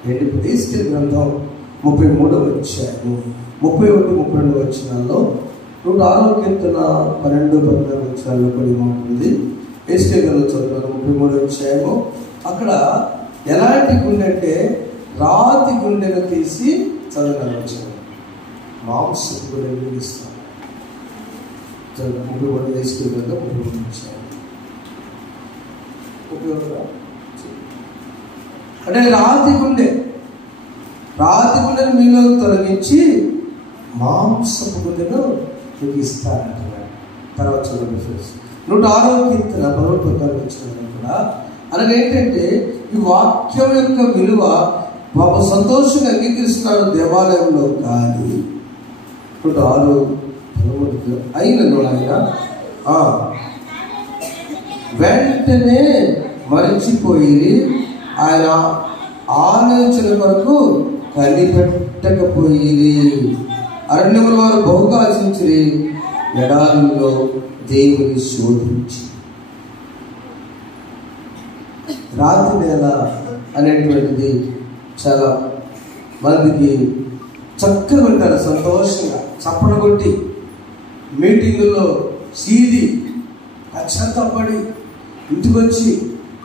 ఎండిపోయి హిజ్కియా గ్రంథం 33వ అధ్యాయము 31-32 వచనాల్లో 106వ కీర్తన 12-14 వచనాల్లో కూడా ఉంటుంది. హిజ్కియా గ్రంథం చదువుతాను 33వ అధ్యాయము. అక్కడ ఎలాంటి గుండె అంటే రాతి గుండెను తీసి చదవవచ్చు, మాంసపు గుండె వినిపిస్తాను. 33 హిజ్కియా గ్రంథం 33వ అధ్యాయం. అంటే రాతి గుండెను మీలో తొలగించి మాంసపు గుండెను మీకు ఇస్తారంటున్నాడు. తర్వాత చదవండి. 106వ కీర్తన 12-14 వచ్చిన కూడా అలాగే ఏంటంటే ఈ వాక్యం యొక్క విలువ పాప సంతోషంగా అంగీకరిస్తున్నాడు దేవాలయంలో. కానీ 106:13 అయినను ఆయన వెంటనే మరచిపోయి ఆయన ఆలోచన కొరకు కనిపెట్టకపోయి అరణ్యముల వారు బహుగా ఆశించి ఎడారుల్లో దేవుని శోధించి. రాత్రి నేల అనేటువంటిది చాలా మందికి చక్కగా ఉంటారు, సంతోషంగా చప్పట కొట్టి మీటింగుల్లో సీది పశ్చాత్తాపడి ఇంటికి వచ్చి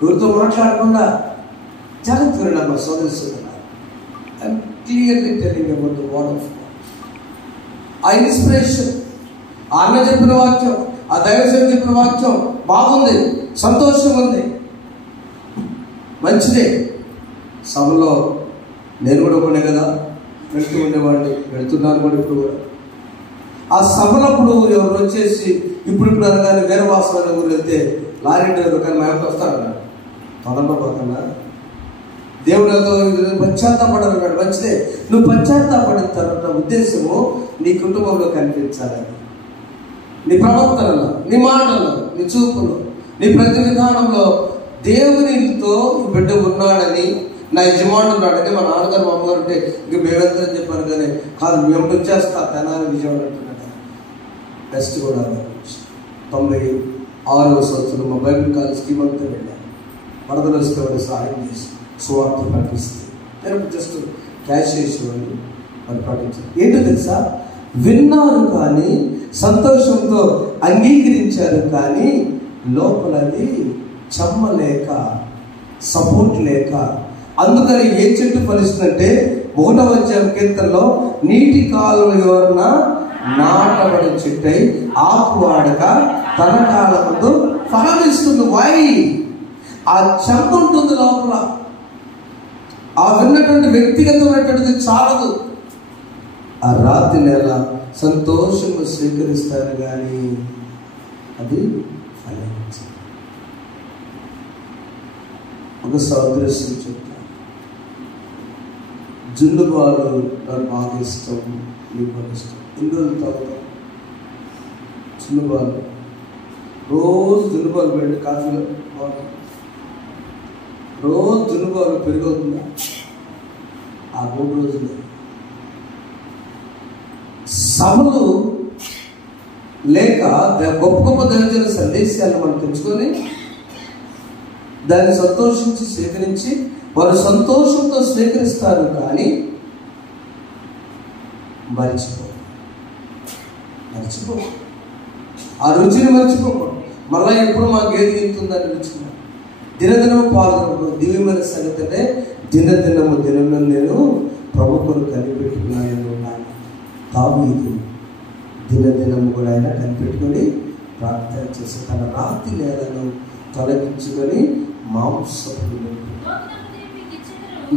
ఎవరితో మాట్లాడకుండా జాగ్రత్తగా నమ్మ సోదరుస్తున్నారు. I'm clearly telling about the word of God. ఆ ఇన్స్పిరేషన్, ఆ అన్న చెప్పిన వాక్యం, ఆ దైవజనుడు చెప్పిన వాక్యం బాగుంది, సంతోషం ఉంది, మంచిదే. సభలో నేను కూడా కొనే కదా వెళ్తూ ఉండేవాడిని, వెళ్తున్నాను కూడా ఇప్పుడు కూడా. ఆ సభలప్పుడు ఎవరు వచ్చేసి ఇప్పుడు అనగానే వేరే వాసన ఊరు వెళ్తే లారీ డ్రైవర్ కానీ మా యొక్క వస్తాడన్నాడు. తొందరలో పోతున్నా దేవుడితో పశ్చాత్తాపడాలన్నాడు. మంచిదే, నువ్వు పశ్చాత్తాపడిన తర్వాత ఉద్దేశము నీ కుటుంబంలో కనిపించాలని, నీ ప్రవర్తనలో, నీ మాటలో, నీ చూపులో, నీ ప్రతి విధానంలో దేవునితో ఈ బిడ్డ ఉన్నాడని, నా యజమానుడు ఉన్నాడని. మా నాన్నగారు మా అమ్మగారు ఉంటే ఇంక మేమెంత చెప్పాను కానీ కాదు, మేము వచ్చేస్తా తెనాలి విజయవాడ అంటున్నాడు. బెస్ట్ కూడా 96వ సంవత్సరం మా బైబిల్ కాలేజ్ టీమ్ అంతా వెళ్ళాను. వరదలు వస్తే వాడు సహాయం చేసి సువార్త ప్రకటిస్తే నేను జస్ట్ క్యాష్ చేసేవాడిని, వాళ్ళు పాటించారు. ఏంటో తెలుసా, విన్నారు కానీ సంతోషంతో అంగీకరించారు కానీ లోపలది చెమ్మ లేక, సపోర్ట్ లేక. అందుకని ఏ చెట్టు ఫలిస్తుందంటే 1వ అధ్యాయం కీర్తనలో నీటి కాలువ ఎవరన నాటబడి చెట్టై ఆకు వాడక తన కాలముందు ఫలమిస్తుంది. వై? ఆ చెమ్మ ఉంటుంది లోపల. ఆ విన్నటువంటి వ్యక్తిగతమైనటువంటిది చాలదు. ఆ రాత్రి నెల సంతోషంగా స్వీకరిస్తారు కానీ అది ఫలించదు. ఒక సాదృశ్యం చెప్తాను. జున్ను పాలు నాకు బాగా ఇష్టం, మీకు బాగా ఇష్టం. ఎన్ని రోజులు తాగుతాం జున్ను పాలు? రోజు జున్ను పాలు పెట్టి కాఫీలో బాగుంటుంది. రోజు జున్ను పాలు పెరిగవుతుందా? ఆ 3 రోజులు సభలు లేక గొప్ప గొప్ప దైవజనుల సందేశాలను మనం తెచ్చుకొని దాన్ని సంతోషించి స్వీకరించి వారు సంతోషంతో స్వీకరిస్తారు, కానీ మర్చిపో ఆ రుచిని మర్చిపోకూడదు. మళ్ళీ ఎప్పుడు మాకు ఏది ఇంతుందని రుచిగా దినదినము పాల్గొనడం దివ్యమైన సంగతి అంటే దినదినము నేను ప్రభుత్వం కనిపెట్టుకున్నాను. దావీదు దినదినము కూడా ఆయన కనిపెట్టుకొని ప్రార్థన చేసి తన రాతి నేలను తొలగించుకొని మాంసపు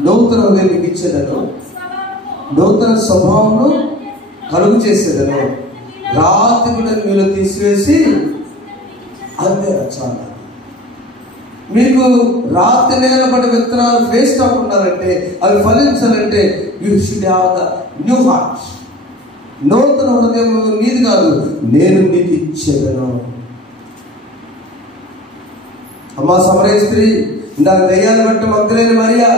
నూతన హృదయం ఇచ్చేదను, నూతన స్వభావము కలుగు చేసేదను, రాతి కూడా మీలో తీసివేసి అంతే చాలా. మీకు రాతి నేల పడి విత్తనాలు వేస్ట్ అవ్వకుండాలంటే, అవి ఫలించాలంటే you should have the new heart. నూతన హృదయం నీది కాదు, నేను నీకు ఇచ్చేదను. అమ్మా సమరయ స్త్రీ ఇందాక దయ్యాలు బట్టి మగ్ధులైన మరియా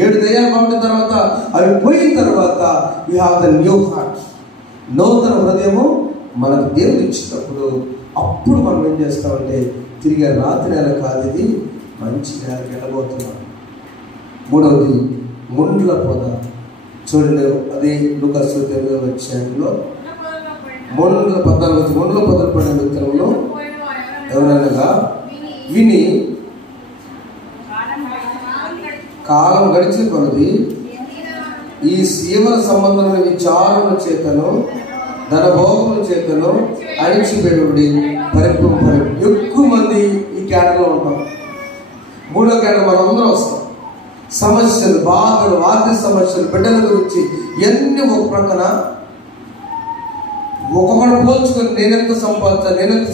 7 దయ్యాలు పంపిన తర్వాత అవి పోయిన తర్వాత you have the new heart. నూతన హృదయము మనకు దేవుడు ఇచ్చినప్పుడు అప్పుడు మనం ఏం చేస్తామంటే తిరిగి రాతి నేల కాదు, ఇది మంచి నేలకి వెళ్ళబోతున్నాం. 3వది ముండ్ల పొద. చూడండి, అది లూకాసు 8వ అధ్యాయంలో ముండ్ల పొదలు పడిన విత్తనంలో ఎవరనగా విని కాలం గడిచిన కొలది ఈ జీవన సంబంధమైన విచారణ చేతను ధనభోగముల చేతను అణిచిపెట్టుడి ఎక్కువ మంది ఈ కేటలో ఉంటాం. 3వ కేట మనందరం వస్తాం. సమస్యలు, బాధలు, ఆర్థిక సమస్యలు, బిడ్డల గురించి ఇవన్నీ ఒక ప్రక్కన ఒక్కొక్కడు పోల్చుకొని నేనెంత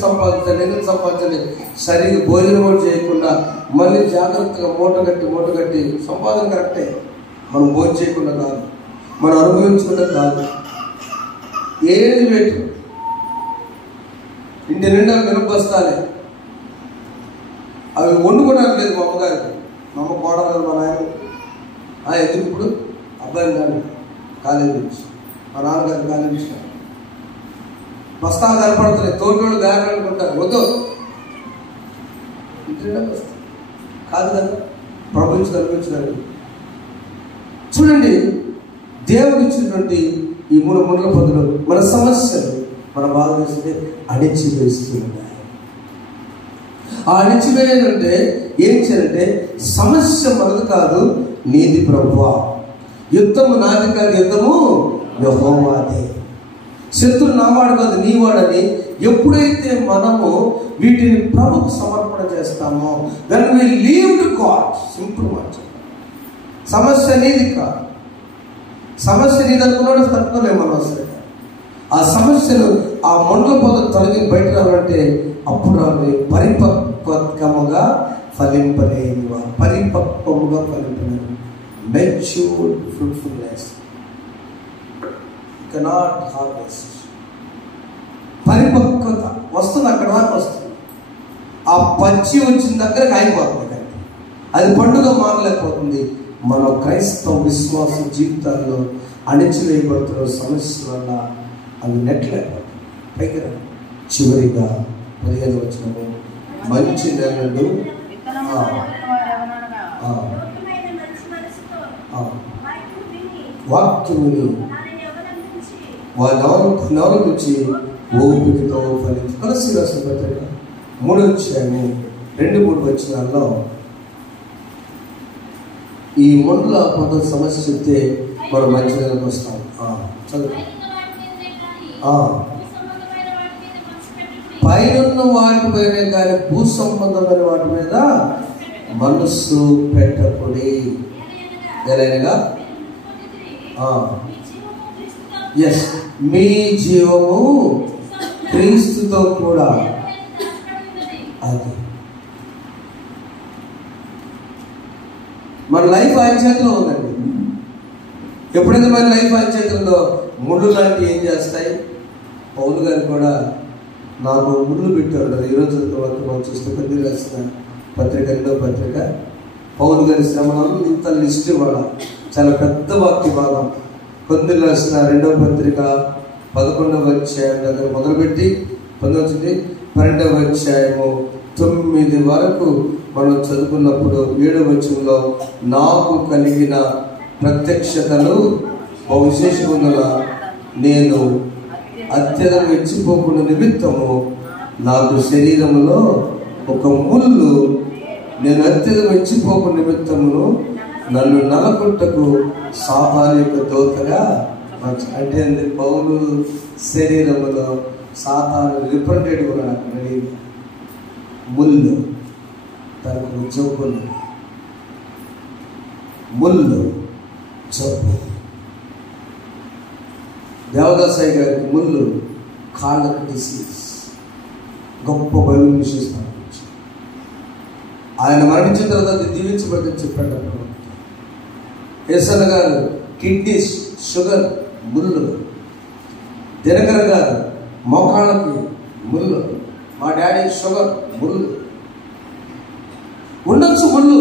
సంపాదించాలి సరిగ్గా భోజనం కూడా చేయకుండా మళ్ళీ జాగ్రత్తగా మూట కట్టి సంపాదన కరెక్టే, మనం భోజనం చేయకుండా కాదు, మనం అనుభవించకుండా కాదు. ఏది పెట్టు ఇంటి నిండా మినప బస్తాలే, అవి వండుకోవడానికి లేదు మా అమ్మగారికి. మా అమ్మ కోడలు మా నాయన ఎందుకు ఇప్పుడు అబ్బాయిని కానీ కాలేజీ నుంచి మా నాన్నగారు కాలేజీ నుంచి బస్తాలు కనపడుతున్నాయి. తోటోళ్ళు బ్యాగ్ అనుకుంటారు, వద్దు ఇంటి నిండా బస్తా కాదు కదా కనిపించడానికి. చూడండి, దేవుడు ఇచ్చినటువంటి ఈ 3 ముండ్ల పొదలు మన సమస్యలు మన బాధ వేస్తే అణిచివేస్తున్నాయి. ఆ అణిచివేయాలంటే ఏం చేయాలంటే సమస్య మనది కాదు, నీది ప్రభువా. యుద్ధము నాది కాదు, యుద్ధము యెహోవాదే. శత్రువు నావాడు కాదు నీవాడని ఎప్పుడైతే మనము వీటిని ప్రభుకు సమర్పణ చేస్తామో, when we leave to God, simple మాట, సమస్య నీది కాదు. సమస్య నీది అనుకున్నాడు తట్టుకోలేము మనం అసలు. ఆ సమస్యను ఆ ముండ్ల పొద తొలగి బయట రావాలంటే అప్పుడు అవి పరిపక్వముగా ఫలింపలేని వారు, పరిపక్వముగా ఫలింపలేని మెచ్యూర్డ్ ఫ్రూట్ఫుల్నెస్ కెనాట్ హార్వెస్ట్. పరిపక్వత వస్తుంది, అక్కడ దాకా వస్తుంది. ఆ పచ్చి వచ్చిన దగ్గరకు అయిపోతుంది, కానీ అది పండుగ మారలేకపోతుంది. మన క్రైస్తవ విశ్వాస జీవితాల్లో అణిచివేయబడుతున్న సమస్యల వల్ల అవి నెట్లేకపోతుంది. పైకి చివరిగా 15వ వచనము, మంచి నెలలు వాక్యముని వారి నవలకుచ్చి ఓపికతో ఫలించి. కొలస్సీ రాసిన పత్రిక 3వ అధ్యాయము 2-3 వచనాల్లో ఈ ముండ్ల పొద సమస్య చెప్తే మనం మంచి నెలకు వస్తాం. చదువు. పైనున్న వాటి పైన కానీ భూ సంబంధమైన వాటి మీద మనస్సు పెట్టకుడి. ఎలాగా ఎస్, మీ జీవము క్రీస్తుతో కూడా. అది మన లైఫ్ ఆయన చేతిలో ఉందండి. ఎప్పుడైతే మన లైఫ్ ఆయన చేతుల్లో ముళ్ళు లాంటివి ఏం చేస్తాయి? పౌలు గారు కూడా నాకు ముళ్ళు పెట్టారు. ఈరోజు మనం చూస్తే కొద్ది రాసిన పత్రిక, 2వ పత్రిక, పౌలు గారి శ్రమలను ఇంత లిస్ట్ ఇవ్వాల. చాలా పెద్ద వాక్య భాగం. కొద్ది రాసిన 2వ పత్రిక 11వ అధ్యాయం దగ్గర మొదలుపెట్టి 12వ అధ్యాయము 9 వరకు మనం చదువుకున్నప్పుడు 7వ వచనంలో నాకు కలిగిన ప్రత్యక్షతలు విశేషముగా నేను అత్యధిక మెచ్చిపోకుండా నిమిత్తము నాకు శరీరములో ఒక ముళ్ళు, నేను అత్యధిక మెచ్చిపోకుండా నిమిత్తమును నన్ను నలకొట్టకు సాతాను యొక్క దూతగా అంటే పౌలు శరీరములో సాతాను రిప్రజెంటేటివ్ ఉన్నాడు. అక్కడ ముళ్ళు, తనకు జబ్బులు, ముళ్ళు జబ్బు. దేవదాసాయి గారికి ముళ్ళు కాళ్ళకు డిసీజ్, గొప్ప బైబిల్ విశేషం. ఆయన మరణించిన తర్వాత దీవించబడి చెప్పాడు. యేసన్న గారు కిడ్నీ షుగర్ ముళ్ళు, దినకర్ గారు మోకాళ్ళకి ముళ్ళు, మా డాడీ షుగర్ ముళ్ళు. ఉండొచ్చు ముళ్ళు,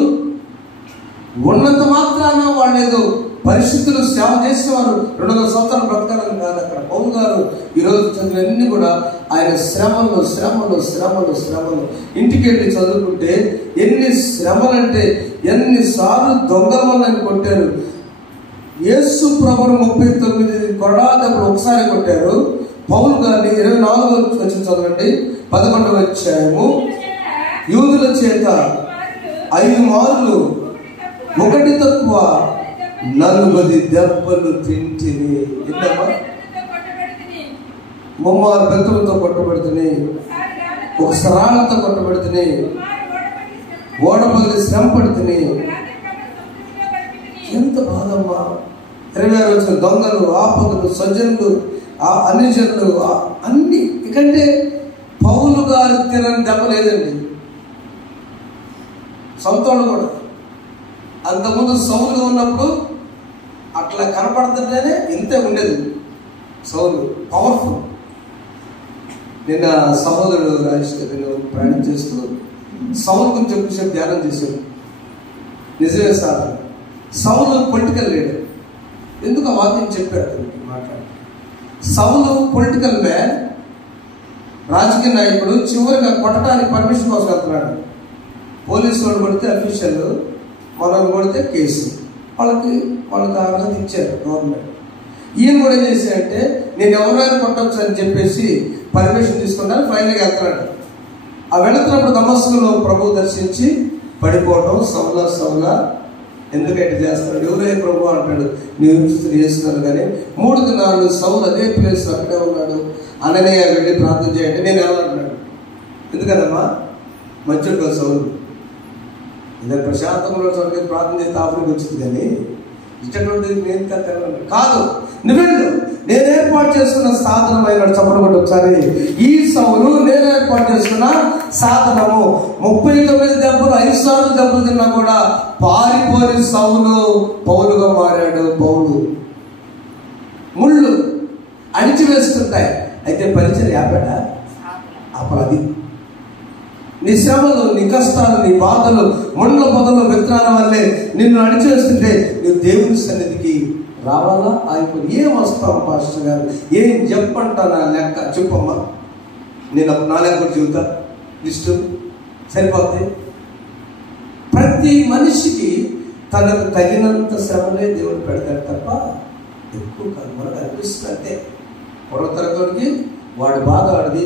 ఉన్నంత మాత్రాన వాళ్ళు ఏదో పరిస్థితులు సేవ చేసేవారు 200 సంవత్సరాలు బ్రతకాలని కాదు. అక్కడ పౌలు గారు ఈరోజు చదివినన్నీ కూడా ఆయన శ్రమలు శ్రమలు శ్రమలు శ్రమలు. ఇంటికి వెళ్ళి చదువుకుంటే ఎన్ని శ్రమలంటే ఎన్నిసార్లు దొంగల వల్ల కొట్టారు. యేసు ప్రభువును 39 కొరడాదప్పుడు ఒకసారి కొట్టారు. పౌలు గారిని 24వ వచనం చదవండి, 11వ అధ్యాయము. యూదుల చేత 5 మార్లు ఒకటి తక్కువ 40 దెబ్బలు తింటిని. విన్నామా? 3 బెత్తలతో కొట్టబడుతుంది, ఒకసారి రాళ్లతో కొట్టబడుతుంది, ఓడపల్లి శ్రమ పడుతుంది. ఎంత బాధమ్మా! 26 వచ్చిన దొంగలు, ఆపదలు, సజ్జనులు, అన్ని జనులు అన్ని. ఎందుకంటే పౌలు గారు తినని దెబ్బ లేదండి. సొంతోళ్ళు కూడా అంతకుముందు సౌలుగా ఉన్నప్పుడు అట్లా కనపడుతుంటేనే ఇంతే ఉండేది. సౌలు పవర్ఫుల్. నిన్న సహోదరుడు రాజేష్ గారు ప్రయాణం చేస్తూ సౌలు గురించి చెప్పేసి ధ్యానం చేశాడు. నిజమే సార్, సౌలు పొలిటికల్ లీడర్. ఎందుకు ఆ వాక్యం చెప్పాడు మాట్లాడు. సౌలు పొలిటికల్ మ్యాన్, రాజకీయ నాయకుడు. చివరిగా కొట్టడానికి పర్మిషన్ కోసం వెళ్తున్నాడు. పోలీసు వాళ్ళు కొడితే అఫీషియల్, మనం కొడితే కేసు. వాళ్ళకి అర్హత ఇచ్చారు గవర్నమెంట్. ఈయన కూడా ఏం చేశాడంటే నేను ఎవరైనా కొట్టచ్చు అని చెప్పేసి పర్మిషన్ తీసుకుంటాను. ఫైనల్గా వెళ్తున్నాడు. ఆ వెళుతున్నప్పుడు దమస్కులో ప్రభు దర్శించి పడిపోవడం, సౌలా సౌలా ఎందుకంటే చేస్తాడు, ఎవరే ప్రభు అంటాడు, నీవు చూసి చేస్తున్నాను. కానీ 3 దినాలు సౌలు అదే ప్లేస్ అక్కడే ఉన్నాడు. అననీయ వెళ్ళి ప్రార్థన చేయండి, నేను వెళ్ళాలంటున్నాడు. ఎందుకనమ్మా? మంచిగా సౌలు ఇదే ప్రశాంతంలో చదువు ప్రార్థన చేస్తే ఆఫ్రికా వచ్చింది. కానీ ఇష్టటువంటి నేను కాదు, నువ్వెళ్ళు, నేను ఏర్పాటు చేసుకున్న సాధనం అయినాడు. చెప్పడం ఒకసారి, ఈ సౌలు నేను ఏర్పాటు చేసుకున్న సాధనము. 39 దెబ్బలు 5 సార్లు దెబ్బలు తిన్నా కూడా పారిపోని సౌలు పౌలుగా మారాడు. పౌలు ముళ్ళు అణిచివేస్తుంటాయి, అయితే పరిచయం ఆపాడా? అపరాధి. నీ శ్రమలు, నీ కష్టాలు, నీ బాధలు, మొండ్ల పొదలు, విత్తనాల వల్లే నిన్ను అణిచేస్తుంటే నువ్వు దేవుని సన్నిధికి రావాలా? ఆయన ఏం వస్తాం పాస్టర్ గారు, ఏం చెప్పంటా? నా లెక్క చెప్పమ్మా, నేను నా లెక్క చెబుతా, లిస్టు సరిపోతే. ప్రతి మనిషికి తనకు తగినంత శ్రమలే దేవుడు పెడతాడు తప్ప ఎక్కువ కాదు. మనకు అనిపిస్తుంది అంతే. పొడతరతోడికి వాడి బాధ ఆడిది,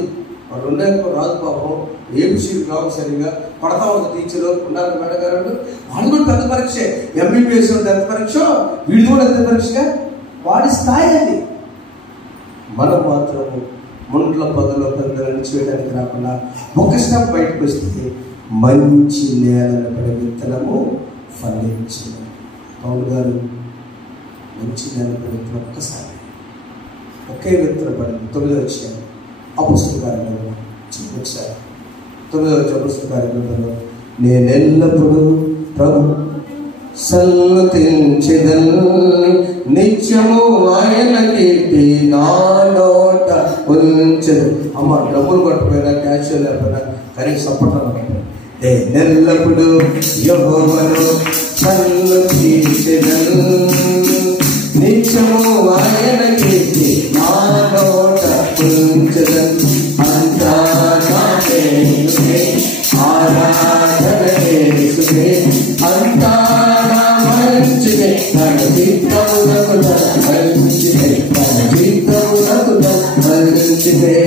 వాడు ఉండే రాదు పాపం, ఏబిసిడి రావు సరిగా పడతా ఉంది. టీచరు ఉండాలి, మేడగారు వాళ్ళు కూడా పెద్ద పరీక్ష. ఎంబీబీఎస్ పెద్ద పరీక్ష, వీడి కూడా పెద్ద పరీక్షగా వాడి స్థాయి అది. మనం మాత్రము ముండ్ల పొదలో పెద్దలు అణిచివేయడానికి రాకుండా ఒక స్టెప్ బయటకు వస్తే మంచి నేలను పడే విత్తనము ఫలించిన. పౌలు గారు మంచి నేల పడే ఒక్కసారి ఒకే విత్తనం పడింది. 9వ అధ్యాయం అపొస్తలుల కార్యములు ఒకసారి 9వ అధ్యాయం అపొస్తలుల కార్యములలో నేనెల్లప్పుడూ ప్రభు సన్నుతించెదను, నిత్య నిత్యము ఆయన కీర్తి నా నోట ఉంచెదను. అమ్మ డబ్బులు కొట్టపోయినా క్యాష్ లేకపోయినా కనీసం సపోర్ట్ నెల్లప్పుడు యెహోవాను సన్నుతించెదను. నిత్యము ఆయన కీర్తి నా నోట ఉంచెదను. అంతా నాకే ఆరాధన యేసుకే, అంతా నా మంచిదే, తన చిత్తమునకు మంచిదే, తన చిత్తమునకు మంచిదే.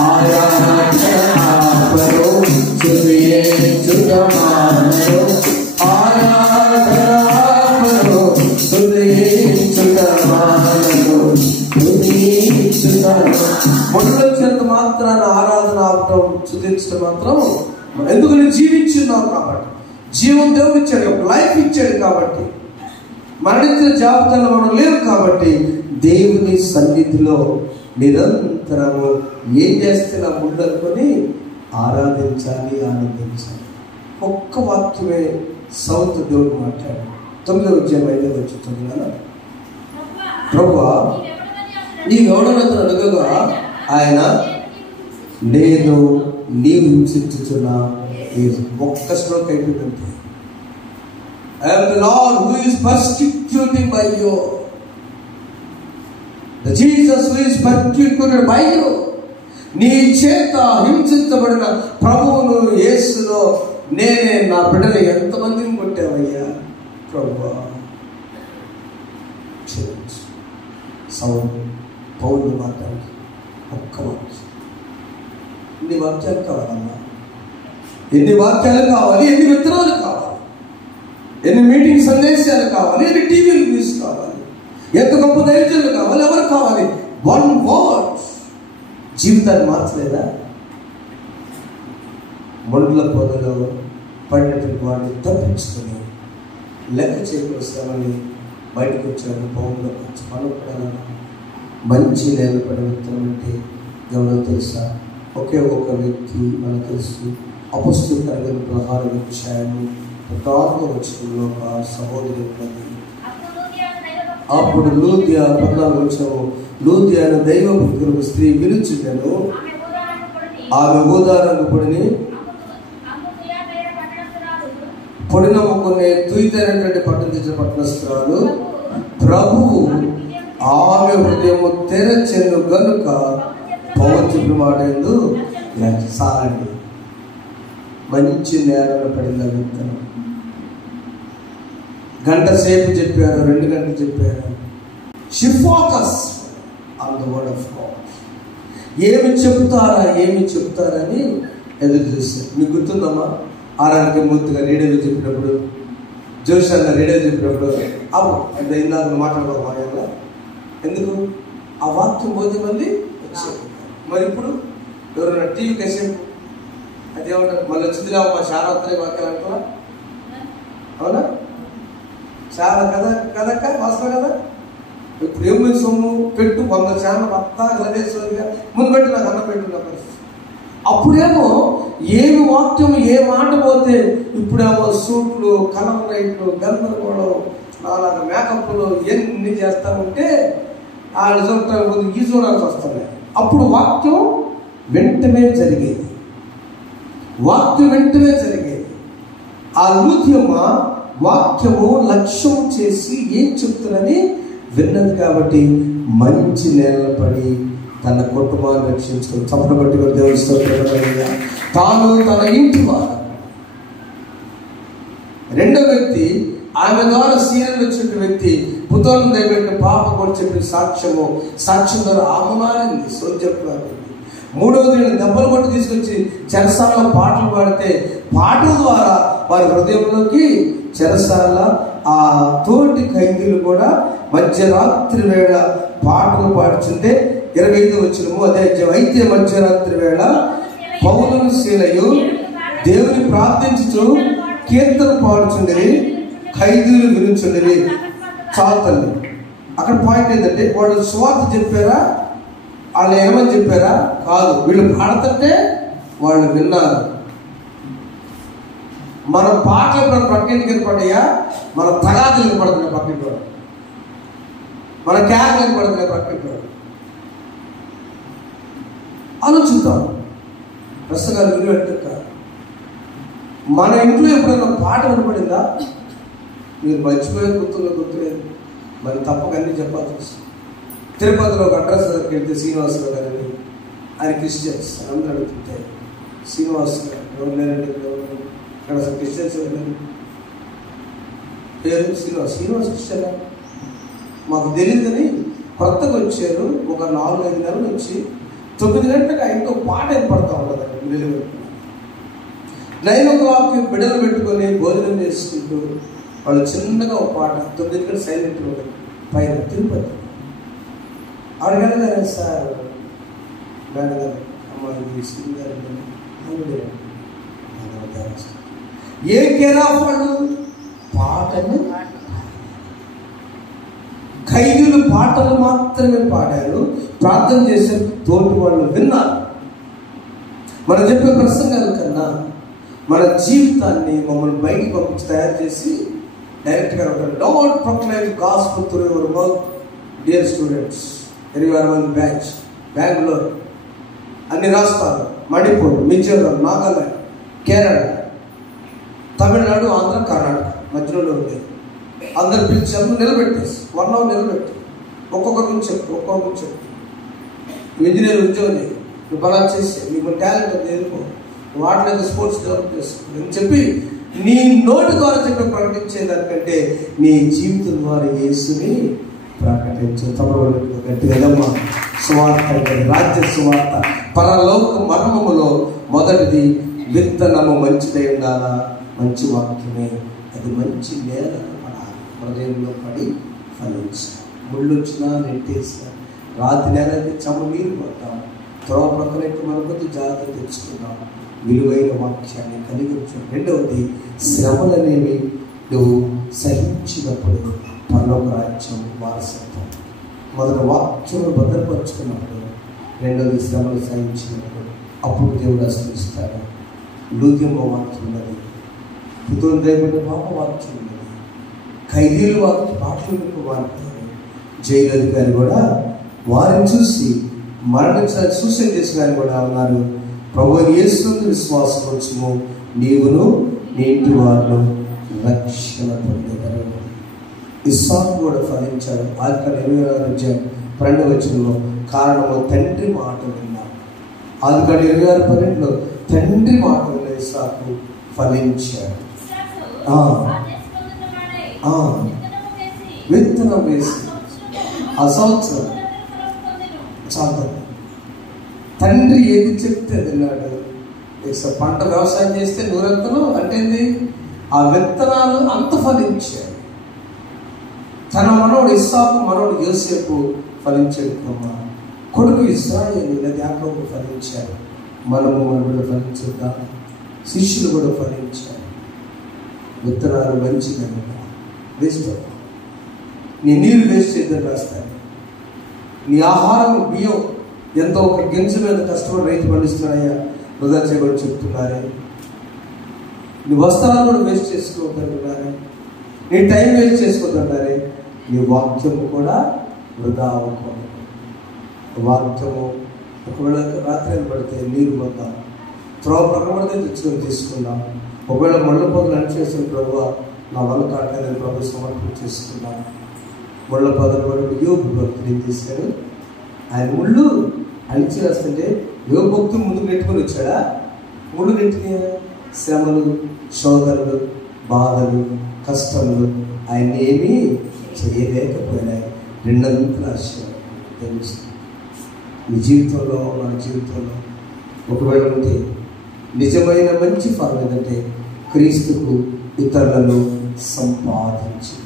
ఆరాధన ఆపరు సుధించుటమానరు, ఆరాధన ఆపరు సుధించుటమానరు, మొదలొచ్చినంత మాత్రాన ఆరాధన ఆపటం సుధించడం మాత్రం ఎందుకని జీవించున్నాం కాబట్టి, జీవం దేవుడు ఇచ్చాడు, లైఫ్ ఇచ్చాడు కాబట్టి, మరణించిన జాబితాలో మనం లేవు కాబట్టి దేవుని సన్నిధిలో నిరంతరము ఏం చేస్తే నా ముందు అనుకొని ఆరాధించాలి, ఆనందించాలి. ఒక్క వాక్యమే సౌత్ దేవుడు మాట్లాడు. 9వ అధ్యాయం 5వ వచనం చదువునా? ప్రభువా నీవెవడనని అడగగా ఆయన నేను నీవు హింసించుచున్నా. ఒక్క శ్లోకం అయిపోయిందంటే I am the Lord who is persecuting by you. The Jesus who is persecuted by you. నీ చేత హింసించబడిన ప్రభువును యేసులో నేనే నా బిడ్డలు ఎంతమందిని కొట్టావయ్యా ప్రభువా. సౌలు పౌలు మాట్లాడి ఒక్క వాక్యం. ఎన్ని వాక్యాలు కావాలన్నా, ఎన్ని వాక్యాలు కావాలి, ఎన్ని విత్తనాలు కావాలి, ఎన్ని మీటింగ్ సందేశాలు కావాలి, ఎన్ని టీవీలు న్యూస్ కావాలి, ఎంత గొప్ప దైవజనులు కావాలి, ఎవరు కావాలి? వన్ వర్డ్ జీవితాన్ని మార్చలేదా? మొండ్ల పొదలో పడినటువంటి వాడిని తప్పించుకొని లెక్క చేకూరుస్తామని బయటకు వచ్చారు. పౌరులో మనం కూడా మంచి నేలపడిన విత్తనం అంటే ఎవరో తెలుసా? ఒకే ఒక వ్యక్తి మనకు తెలుసు. అపొస్తలుల కార్యముల 16వ అధ్యాయము 14వ వచనంలో ఒక సహోదరి ఉన్నది. అప్పుడు లూదియా 14వ వచనం, లూదియా అనే దైవభక్తులకు స్త్రీ విలుచుండెను. ఆమె ఊదారంగు పొడిని పొడినమ్ముకునే తుయితైనటువంటి పట్టణం తెచ్చిన పట్టణస్థురాలు. ప్రభువు ఆమె హృదయము తెరచెను గనుక పౌలు చెప్పిన మాట ఎందు సారండి. మంచి నేలను పడిన విత్తనం. గంట సేపు చెప్పారు, 2 గంటలు చెప్పారు. She focus on the word of God. ఏమి చెప్తారని ఎదురు చూస్తారు. మీకు గుర్తుందమ్మా? ఆరానికి మూర్తిగా రేడియోలో చెప్పినప్పుడు, జోషాన్న రేడియో చెప్పినప్పుడు అవు అంటే ఇందాక మాట్లాడుకోమా ఎలా ఎందుకు ఆ వాక్యం పోతే మళ్ళీ వచ్చేది. మరి ఇప్పుడు ఎవరైనా టీవీ కాసేపు అది ఏమంటారు, మళ్ళీ వచ్చిందిరా మా చాలా వస్తాయి వాక్యాలు అంటారా? అవునా? చాలా కదక్క వాస్తవం కదా. ఇప్పుడు ఏమి సొమ్ము పెట్టు 100 ఛానల్ అత్తా గదేశ్వరిగా ముందు పెట్టి నాకు అన్న పెట్టున్న పరిస్థితి. అప్పుడేమో ఏమి వాక్యం ఏ మాట పోతే ఇప్పుడేమో సూట్లు, కలర్ లైట్లు, గందరగోళం, అలాగా మేకప్లు ఎన్ని చేస్తామంటే వాళ్ళు చూడటానికి ముందు ఈ చూడాల్సి వస్తున్నాయి. అప్పుడు వాక్యం వెంటనే జరిగేది. ఆ లూదియమ్మ వాక్యము లక్ష్యం చేసి ఏం చెప్తుందని విన్నది కాబట్టి మంచి నేల పడి తన కుటుంబాన్ని రక్షించుకుని చప్పట బట్టి దేవుని స్తోత్రం. తాను తన ఇంటి వారు. రెండో వ్యక్తి ఆమె ద్వారా సీరియల్ వచ్చిన వ్యక్తి పుతోలను దయపెట్టిన పాప కూడా చెప్పిన సాక్ష్యం ద్వారా ఆమె మారింది, సోజ్జప్పు. మూడవది దెబ్బలు కొట్టి తీసుకొచ్చి చెరసాలలో పాటలు పాడితే పాటల ద్వారా వారి హృదయంలోకి చెరసాల ఆ తోటి ఖైదీలు కూడా మధ్యరాత్రి వేళ పాటలు పాడుచుంటే 25వ వచనము అదే అధ్యాయం. అయితే మధ్యరాత్రి వేళ పౌలును శీలయు దేవుని ప్రార్థించుచు కీర్తన పాడుచుండేవి, ఖైదీలు వినుచుండేవి. చాలు తల్లి. అక్కడ పాయింట్ ఏంటంటే వాళ్ళు స్వార్థ చెప్పారా, వాళ్ళు ఏమని చెప్పారా? కాదు, వీళ్ళు పాడుతుంటే వాళ్ళు విన్నారు. మన పాటలు పక్కింటికి పడ్డాయా, మన తగాదులు పడుతున్నాయి పక్కింటి. మన కేకలకు పడుతున్నాయి పక్కన. ఆలోచిద్దాం. ప్రసంగాలు వినిపెట్టక మన ఇంట్లో ఎప్పుడైనా పాట వినపడిందా? మీరు మర్చిపోయే గుర్తులేదు, మరి తప్పక అన్నీ చెప్పాల్సి వస్తుంది. తిరుపతిలో ఒక అడ్రస్ దగ్గరికి వెళ్తే శ్రీనివాసరావు గారిని, ఆయన క్రిస్టియన్స్ అందరూ అడుగుతుంటే శ్రీనివాస్ గారు ఎవరు లేరండి ఇక్కడ అసలు క్రిస్టియన్స్ ఎవరు పేరు శ్రీనివాస్ క్రిస్టియన్ మాకు తెలియదని కొత్తగా వచ్చారు. ఒక 4-5 నెలల నుంచి 9 గంటలకు ఆయనతో పాట ఏర్పడతా ఉండదండి. నిలువ 9 o'clock బిడ్డలు పెట్టుకొని భోజనం చేసుకుంటూ వాళ్ళు చిన్నగా ఒక పాట 9 గంటలు సైలెంట్ ఉంటుంది పైన తిరుపతి. అడగలగానే సార్ మేడం అమ్మాయి ఏ కేరా వాళ్ళు పాటలు ఖైదీలు పాటలు మాత్రమే పాడారు, ప్రార్థన చేసే తోటి వాళ్ళు విన్నారు. మనం చెప్పే ప్రసంగాల కన్నా మన జీవితాన్ని మమ్మల్ని బయటికి పంపించి తయారు చేసి డైరెక్ట్గా lord proclaim gospel through your work dear students, everyone batch, Bengaluru, అన్ని రాష్ట్రాలు, మణిపూర్, మిజోరం, నాగాలాండ్, కేరళ, తమిళనాడు, ఆంధ్ర, కర్ణాటక మధ్యలో ఉండేది. అందరు పిలిచాము, నిలబెట్టేసి 1 hour నిలబెట్టి ఒక్కొక్కరి గురించి చెప్పు. ఇంజనీర్ ఉద్యోగి నువ్వు బలా చేసి నీకు టాలెంట్ అది ఎదుర్కో, వాటిలో స్పోర్ట్స్ డెవలప్ చేసుకో అని చెప్పి నీ నోటి ద్వారా చెప్పి ప్రకటించేదానికంటే నీ జీవితం ద్వారా యేసుని ప్రకటించు. తప్పకుండా గట్టిగా సువార్త, రాజ్య సువార్త, పరలోక మర్మములో మొదటిది విత్తనము మంచిదై ఉండాలా, మంచి వాక్యమే. అది మంచి నేల పడాలి, హృదయంలో పడి ఫలించాలి. ముళ్ళు వచ్చినా నెట్టేసినా రాతి నేల అయితే చమ్మ నీరు పడతాం. త్రోవ ప్రక్కన మన కొద్ది జాగ్రత్త తెచ్చుకున్నాం. విలువైన వాక్యాన్ని కలిగించు. రెండవది శ్రమలనేవి నువ్వు సహించినప్పుడు పరలోక రాజ్యం వారసత్వం. మొదట వాక్యమును భద్రపరుచుకున్నప్పుడు, రెండవది శ్రమలు సహించినప్పుడు అప్పుడు దేవుడు ఆశీర్వదిస్తాడు. లూద్యమ్మ వాక్యం ఉన్నది, పుత్రుని దయబడ్డ పాప వాక్యం ఉన్నది, ఖైదీలు పాటలు వాడుతారు. జైలు అధికారి కూడా వారిని చూసి మరణించాలని సూసైడ్ చేసిన ఆయన కూడా ఉన్నారు. ప్రభువు యేసునందు విశ్వాసం వచ్చుము, నీవును నీ ఇంటి వారు రక్షణ పొందేదరు. ఇస్సాకు కూడా ఫలించాడు. ఆదికాండం 26:12 కారణము తండ్రి మాట విన్నాడు. ఆదికాండం 26:12 తండ్రి మాట విన్న ఇస్సాకు ఫలించాడు. విత్తనం వేసి ఆ సంవత్సరం చాలా తండ్రి ఏది చెప్తే తిన్నాడు. పంట వ్యవసాయం చేస్తే నూరెత్తనం అంటే ఏంది? ఆ విత్తనాలు అంత ఫలించాయి. తన మనోడు ఇస్సాకు, మనోడు యోసేపు ఫలించాడు. కొడుకు ఇశ్రాయేలు యాకోబు ఫలించారు. మనము కూడా ఫలించుద్దాం. శిష్యులు కూడా ఫలించారు. విత్తనాలు మంచిగా వేస్ట్ అవుతాం. నీ నీరు వేస్ట్ చేద్దని రాస్తాను. నీ ఆహారం బియ్యం ఎంతో ఒక గింజ మీద కష్టపడి రైతు పండిస్తున్నాయా వృధా చేయబడి చెప్తున్నారే. నీ వస్త్రాలు కూడా వేస్ట్ చేసుకోవద్దంటున్నారే. నీ టైం వేస్ట్ చేసుకోవద్దంటారే. నీ వాక్యము కూడా వృధా అవ్వకూడదు. వాక్యము ఒకవేళ రాత్రి పడితే నీరు పోతాం, త్రోవ ప్రకటన తెచ్చుకొని తీసుకుందాం. ఒకవేళ ముళ్ళ పొదలు అణిచేసిన ప్రభు నా వల్ల కాటాలని ప్రభు సమర్పణ చేసుకుందాం. ముళ్ళ పొదలు కూడా యోగు భక్తులు ఏం చేశాడు? ఆయన ముళ్ళు అణిచి వేస్తుంటే యోగు భక్తులు ముందుకు నెట్టుకొని వచ్చాడా? ముళ్ళు నెట్టిన శ్రమలు, శోధనలు, బాధలు, కష్టములు ఆయన ఏమీ చేయలేకపోయినాయి. రెండంతల ఆశీర్వాదం తెలుస్తుంది. మీ జీవితంలో, మన జీవితంలో ఒకవేళ ఉంటే నిజమైన మంచి ఫలం ఏంటంటే క్రీస్తుకు ఇతరులను సంపాదించడం.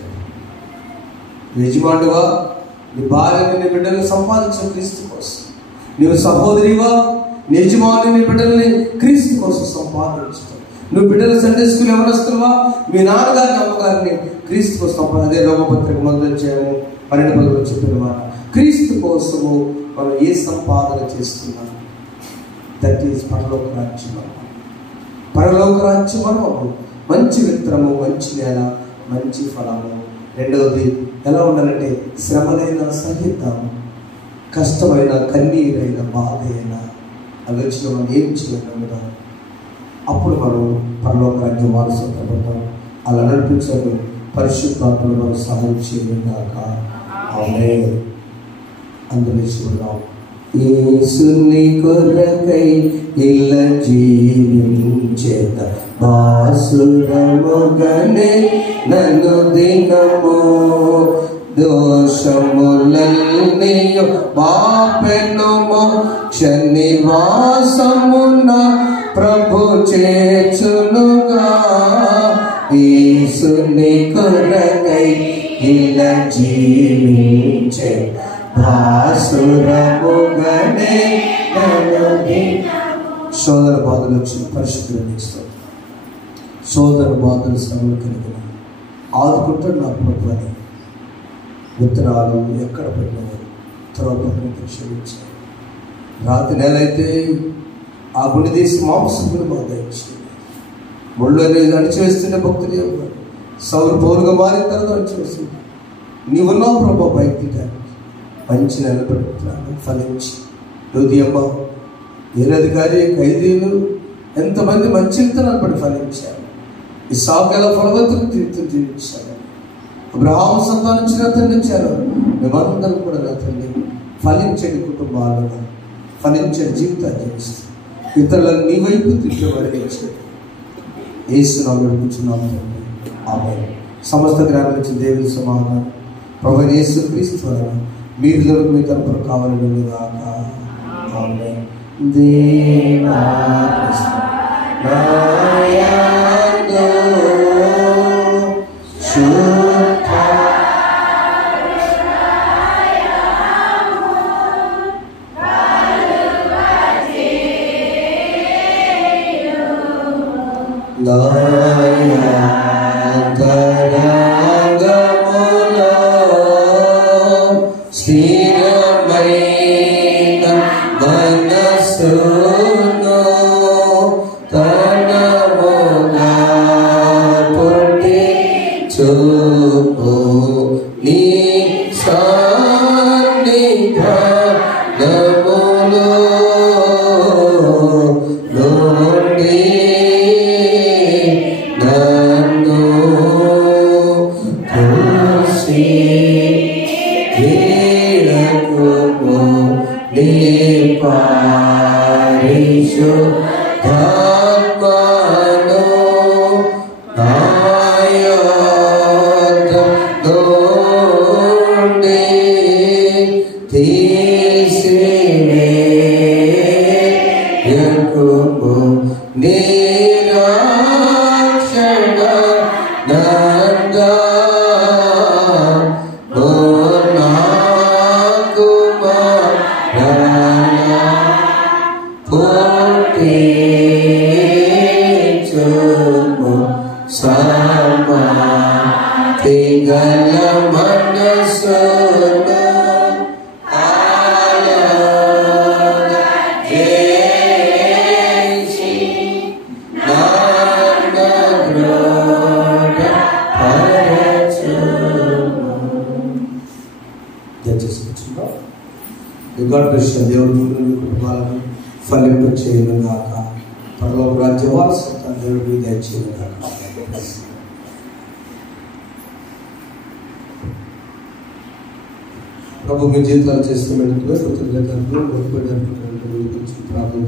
యజమానుడివా, నీ భార్యని, నీ బిడ్డలను సంపాదించడం క్రీస్తు కోసం. నువ్వు సహోదరివా, నీ యజమాని, నీ బిడ్డల్ని క్రీస్తు కోసం సంపాదించడం. నువ్వు బిడ్డలు సండే స్కూల్ ఎవరొస్తున్నావా, మీ నాన్నగారిని, అమ్మగారిని క్రీస్తు కోసం సంపాదించడం. అదే రోమపత్రిక 1:12 చెప్పిన మాట. క్రీస్తు కోసము మనం ఏ సంపాదన చేస్తున్నాం? దట్ ఈజ్ పరలోక రాజ్యం. పరలోక రాజ్యం మనము మంచి విత్తనము, మంచి నేల, మంచి ఫలము రెండవది ఎలా ఉండాలంటే శ్రమనైనా సహిద్దాము, కష్టమైన కన్నీరైన బాధ అయినా అవి వచ్చిన మనం ఏం చేయడం కదా, అప్పుడు మనం పరలోక రాజ్యం వారసత్వపడతాం. అలా నడిపించారు పరిశుద్ధాత్మను మనం సహాయం చేయగాక. ఆమేన్. అందులో చూద్దాం. యేసుని కొరకై ఇల్ల జీవించేత బాసురముగనే నన్ను దినము దోషములన్నీయు బాపెను మోక్షనివాసమున ప్రభు చేర్చునుగా. యేసుని కొరకై ఇల్ల జీవించే భాసురముగనే నన్ను దినము. సోదర బాధలు వచ్చిన పరిస్థితులు సోదర బాధలు శ్రమలు కలిగిన ఆదుకుంటాడు నా ప్రభు అని విత్తనాలు ఎక్కడ పెట్టినవారు త్రోపకం క్షమించారు. రాత్రి నెల అయితే ఆ గుడి తీసి మాంసములు మా దయచేసి ముళ్ళు అనేది అణిచివేస్తుంటే భక్తులు ఇవ్వరు. సౌరు పౌరుగా మారిన తర్వాత అణిచివేస్తుంది. నీవున్నావు ప్రభా బయటికి మంచి నిలబడుతున్నాను ఫలించి హృదయమ్మ నిరధికారి ఖైదీలు ఎంతమంది మంచి విత్తనాలు ఫలించారు. ఈ సాగల ఫలవతులు తీర్చారు. అబ్రహాము సంతానించిన అతన్ని ఇచ్చారు. మేమందరం కూడా అతన్ని ఫలించని కుటుంబాలుగా ఫలించని జీవితాన్ని జీవిస్తాం. ఇతరులను నీ వైపు తిట్టేవారికి ఇచ్చారు. యేసునామములో కూర్చున్నాము. ఆమేన్. సమస్త జ్ఞానం ఇచ్చిన దేవుని సమాధానం ప్రభువైన యేసుక్రీస్తు ద్వారా మీరు మీ తరపున కావాలని గాక. ఆమేన్. దేవా స్థిరమైన మనసును తనముగా పుట్టి చూపు నీ సాన్నిధ్యములో నుండి నన్ను చూసి పరిశుద్ధాత్మను ఆయొద్దనుండి తీసివేయుము నిరాక్షణ నందా గల మనసును చేసి నన్ను దృఢపరచుము. దయచేసుకుంటున్నాం. దేవుడు కుటుంబాలను ఫలింపచేయను గాక. పరలోక రాజ్య వారసత్వం దేవుడు దయచేయను గాక. ప్రభు మీ జీవితాలు చేస్తున్నట్టు ప్రార్థన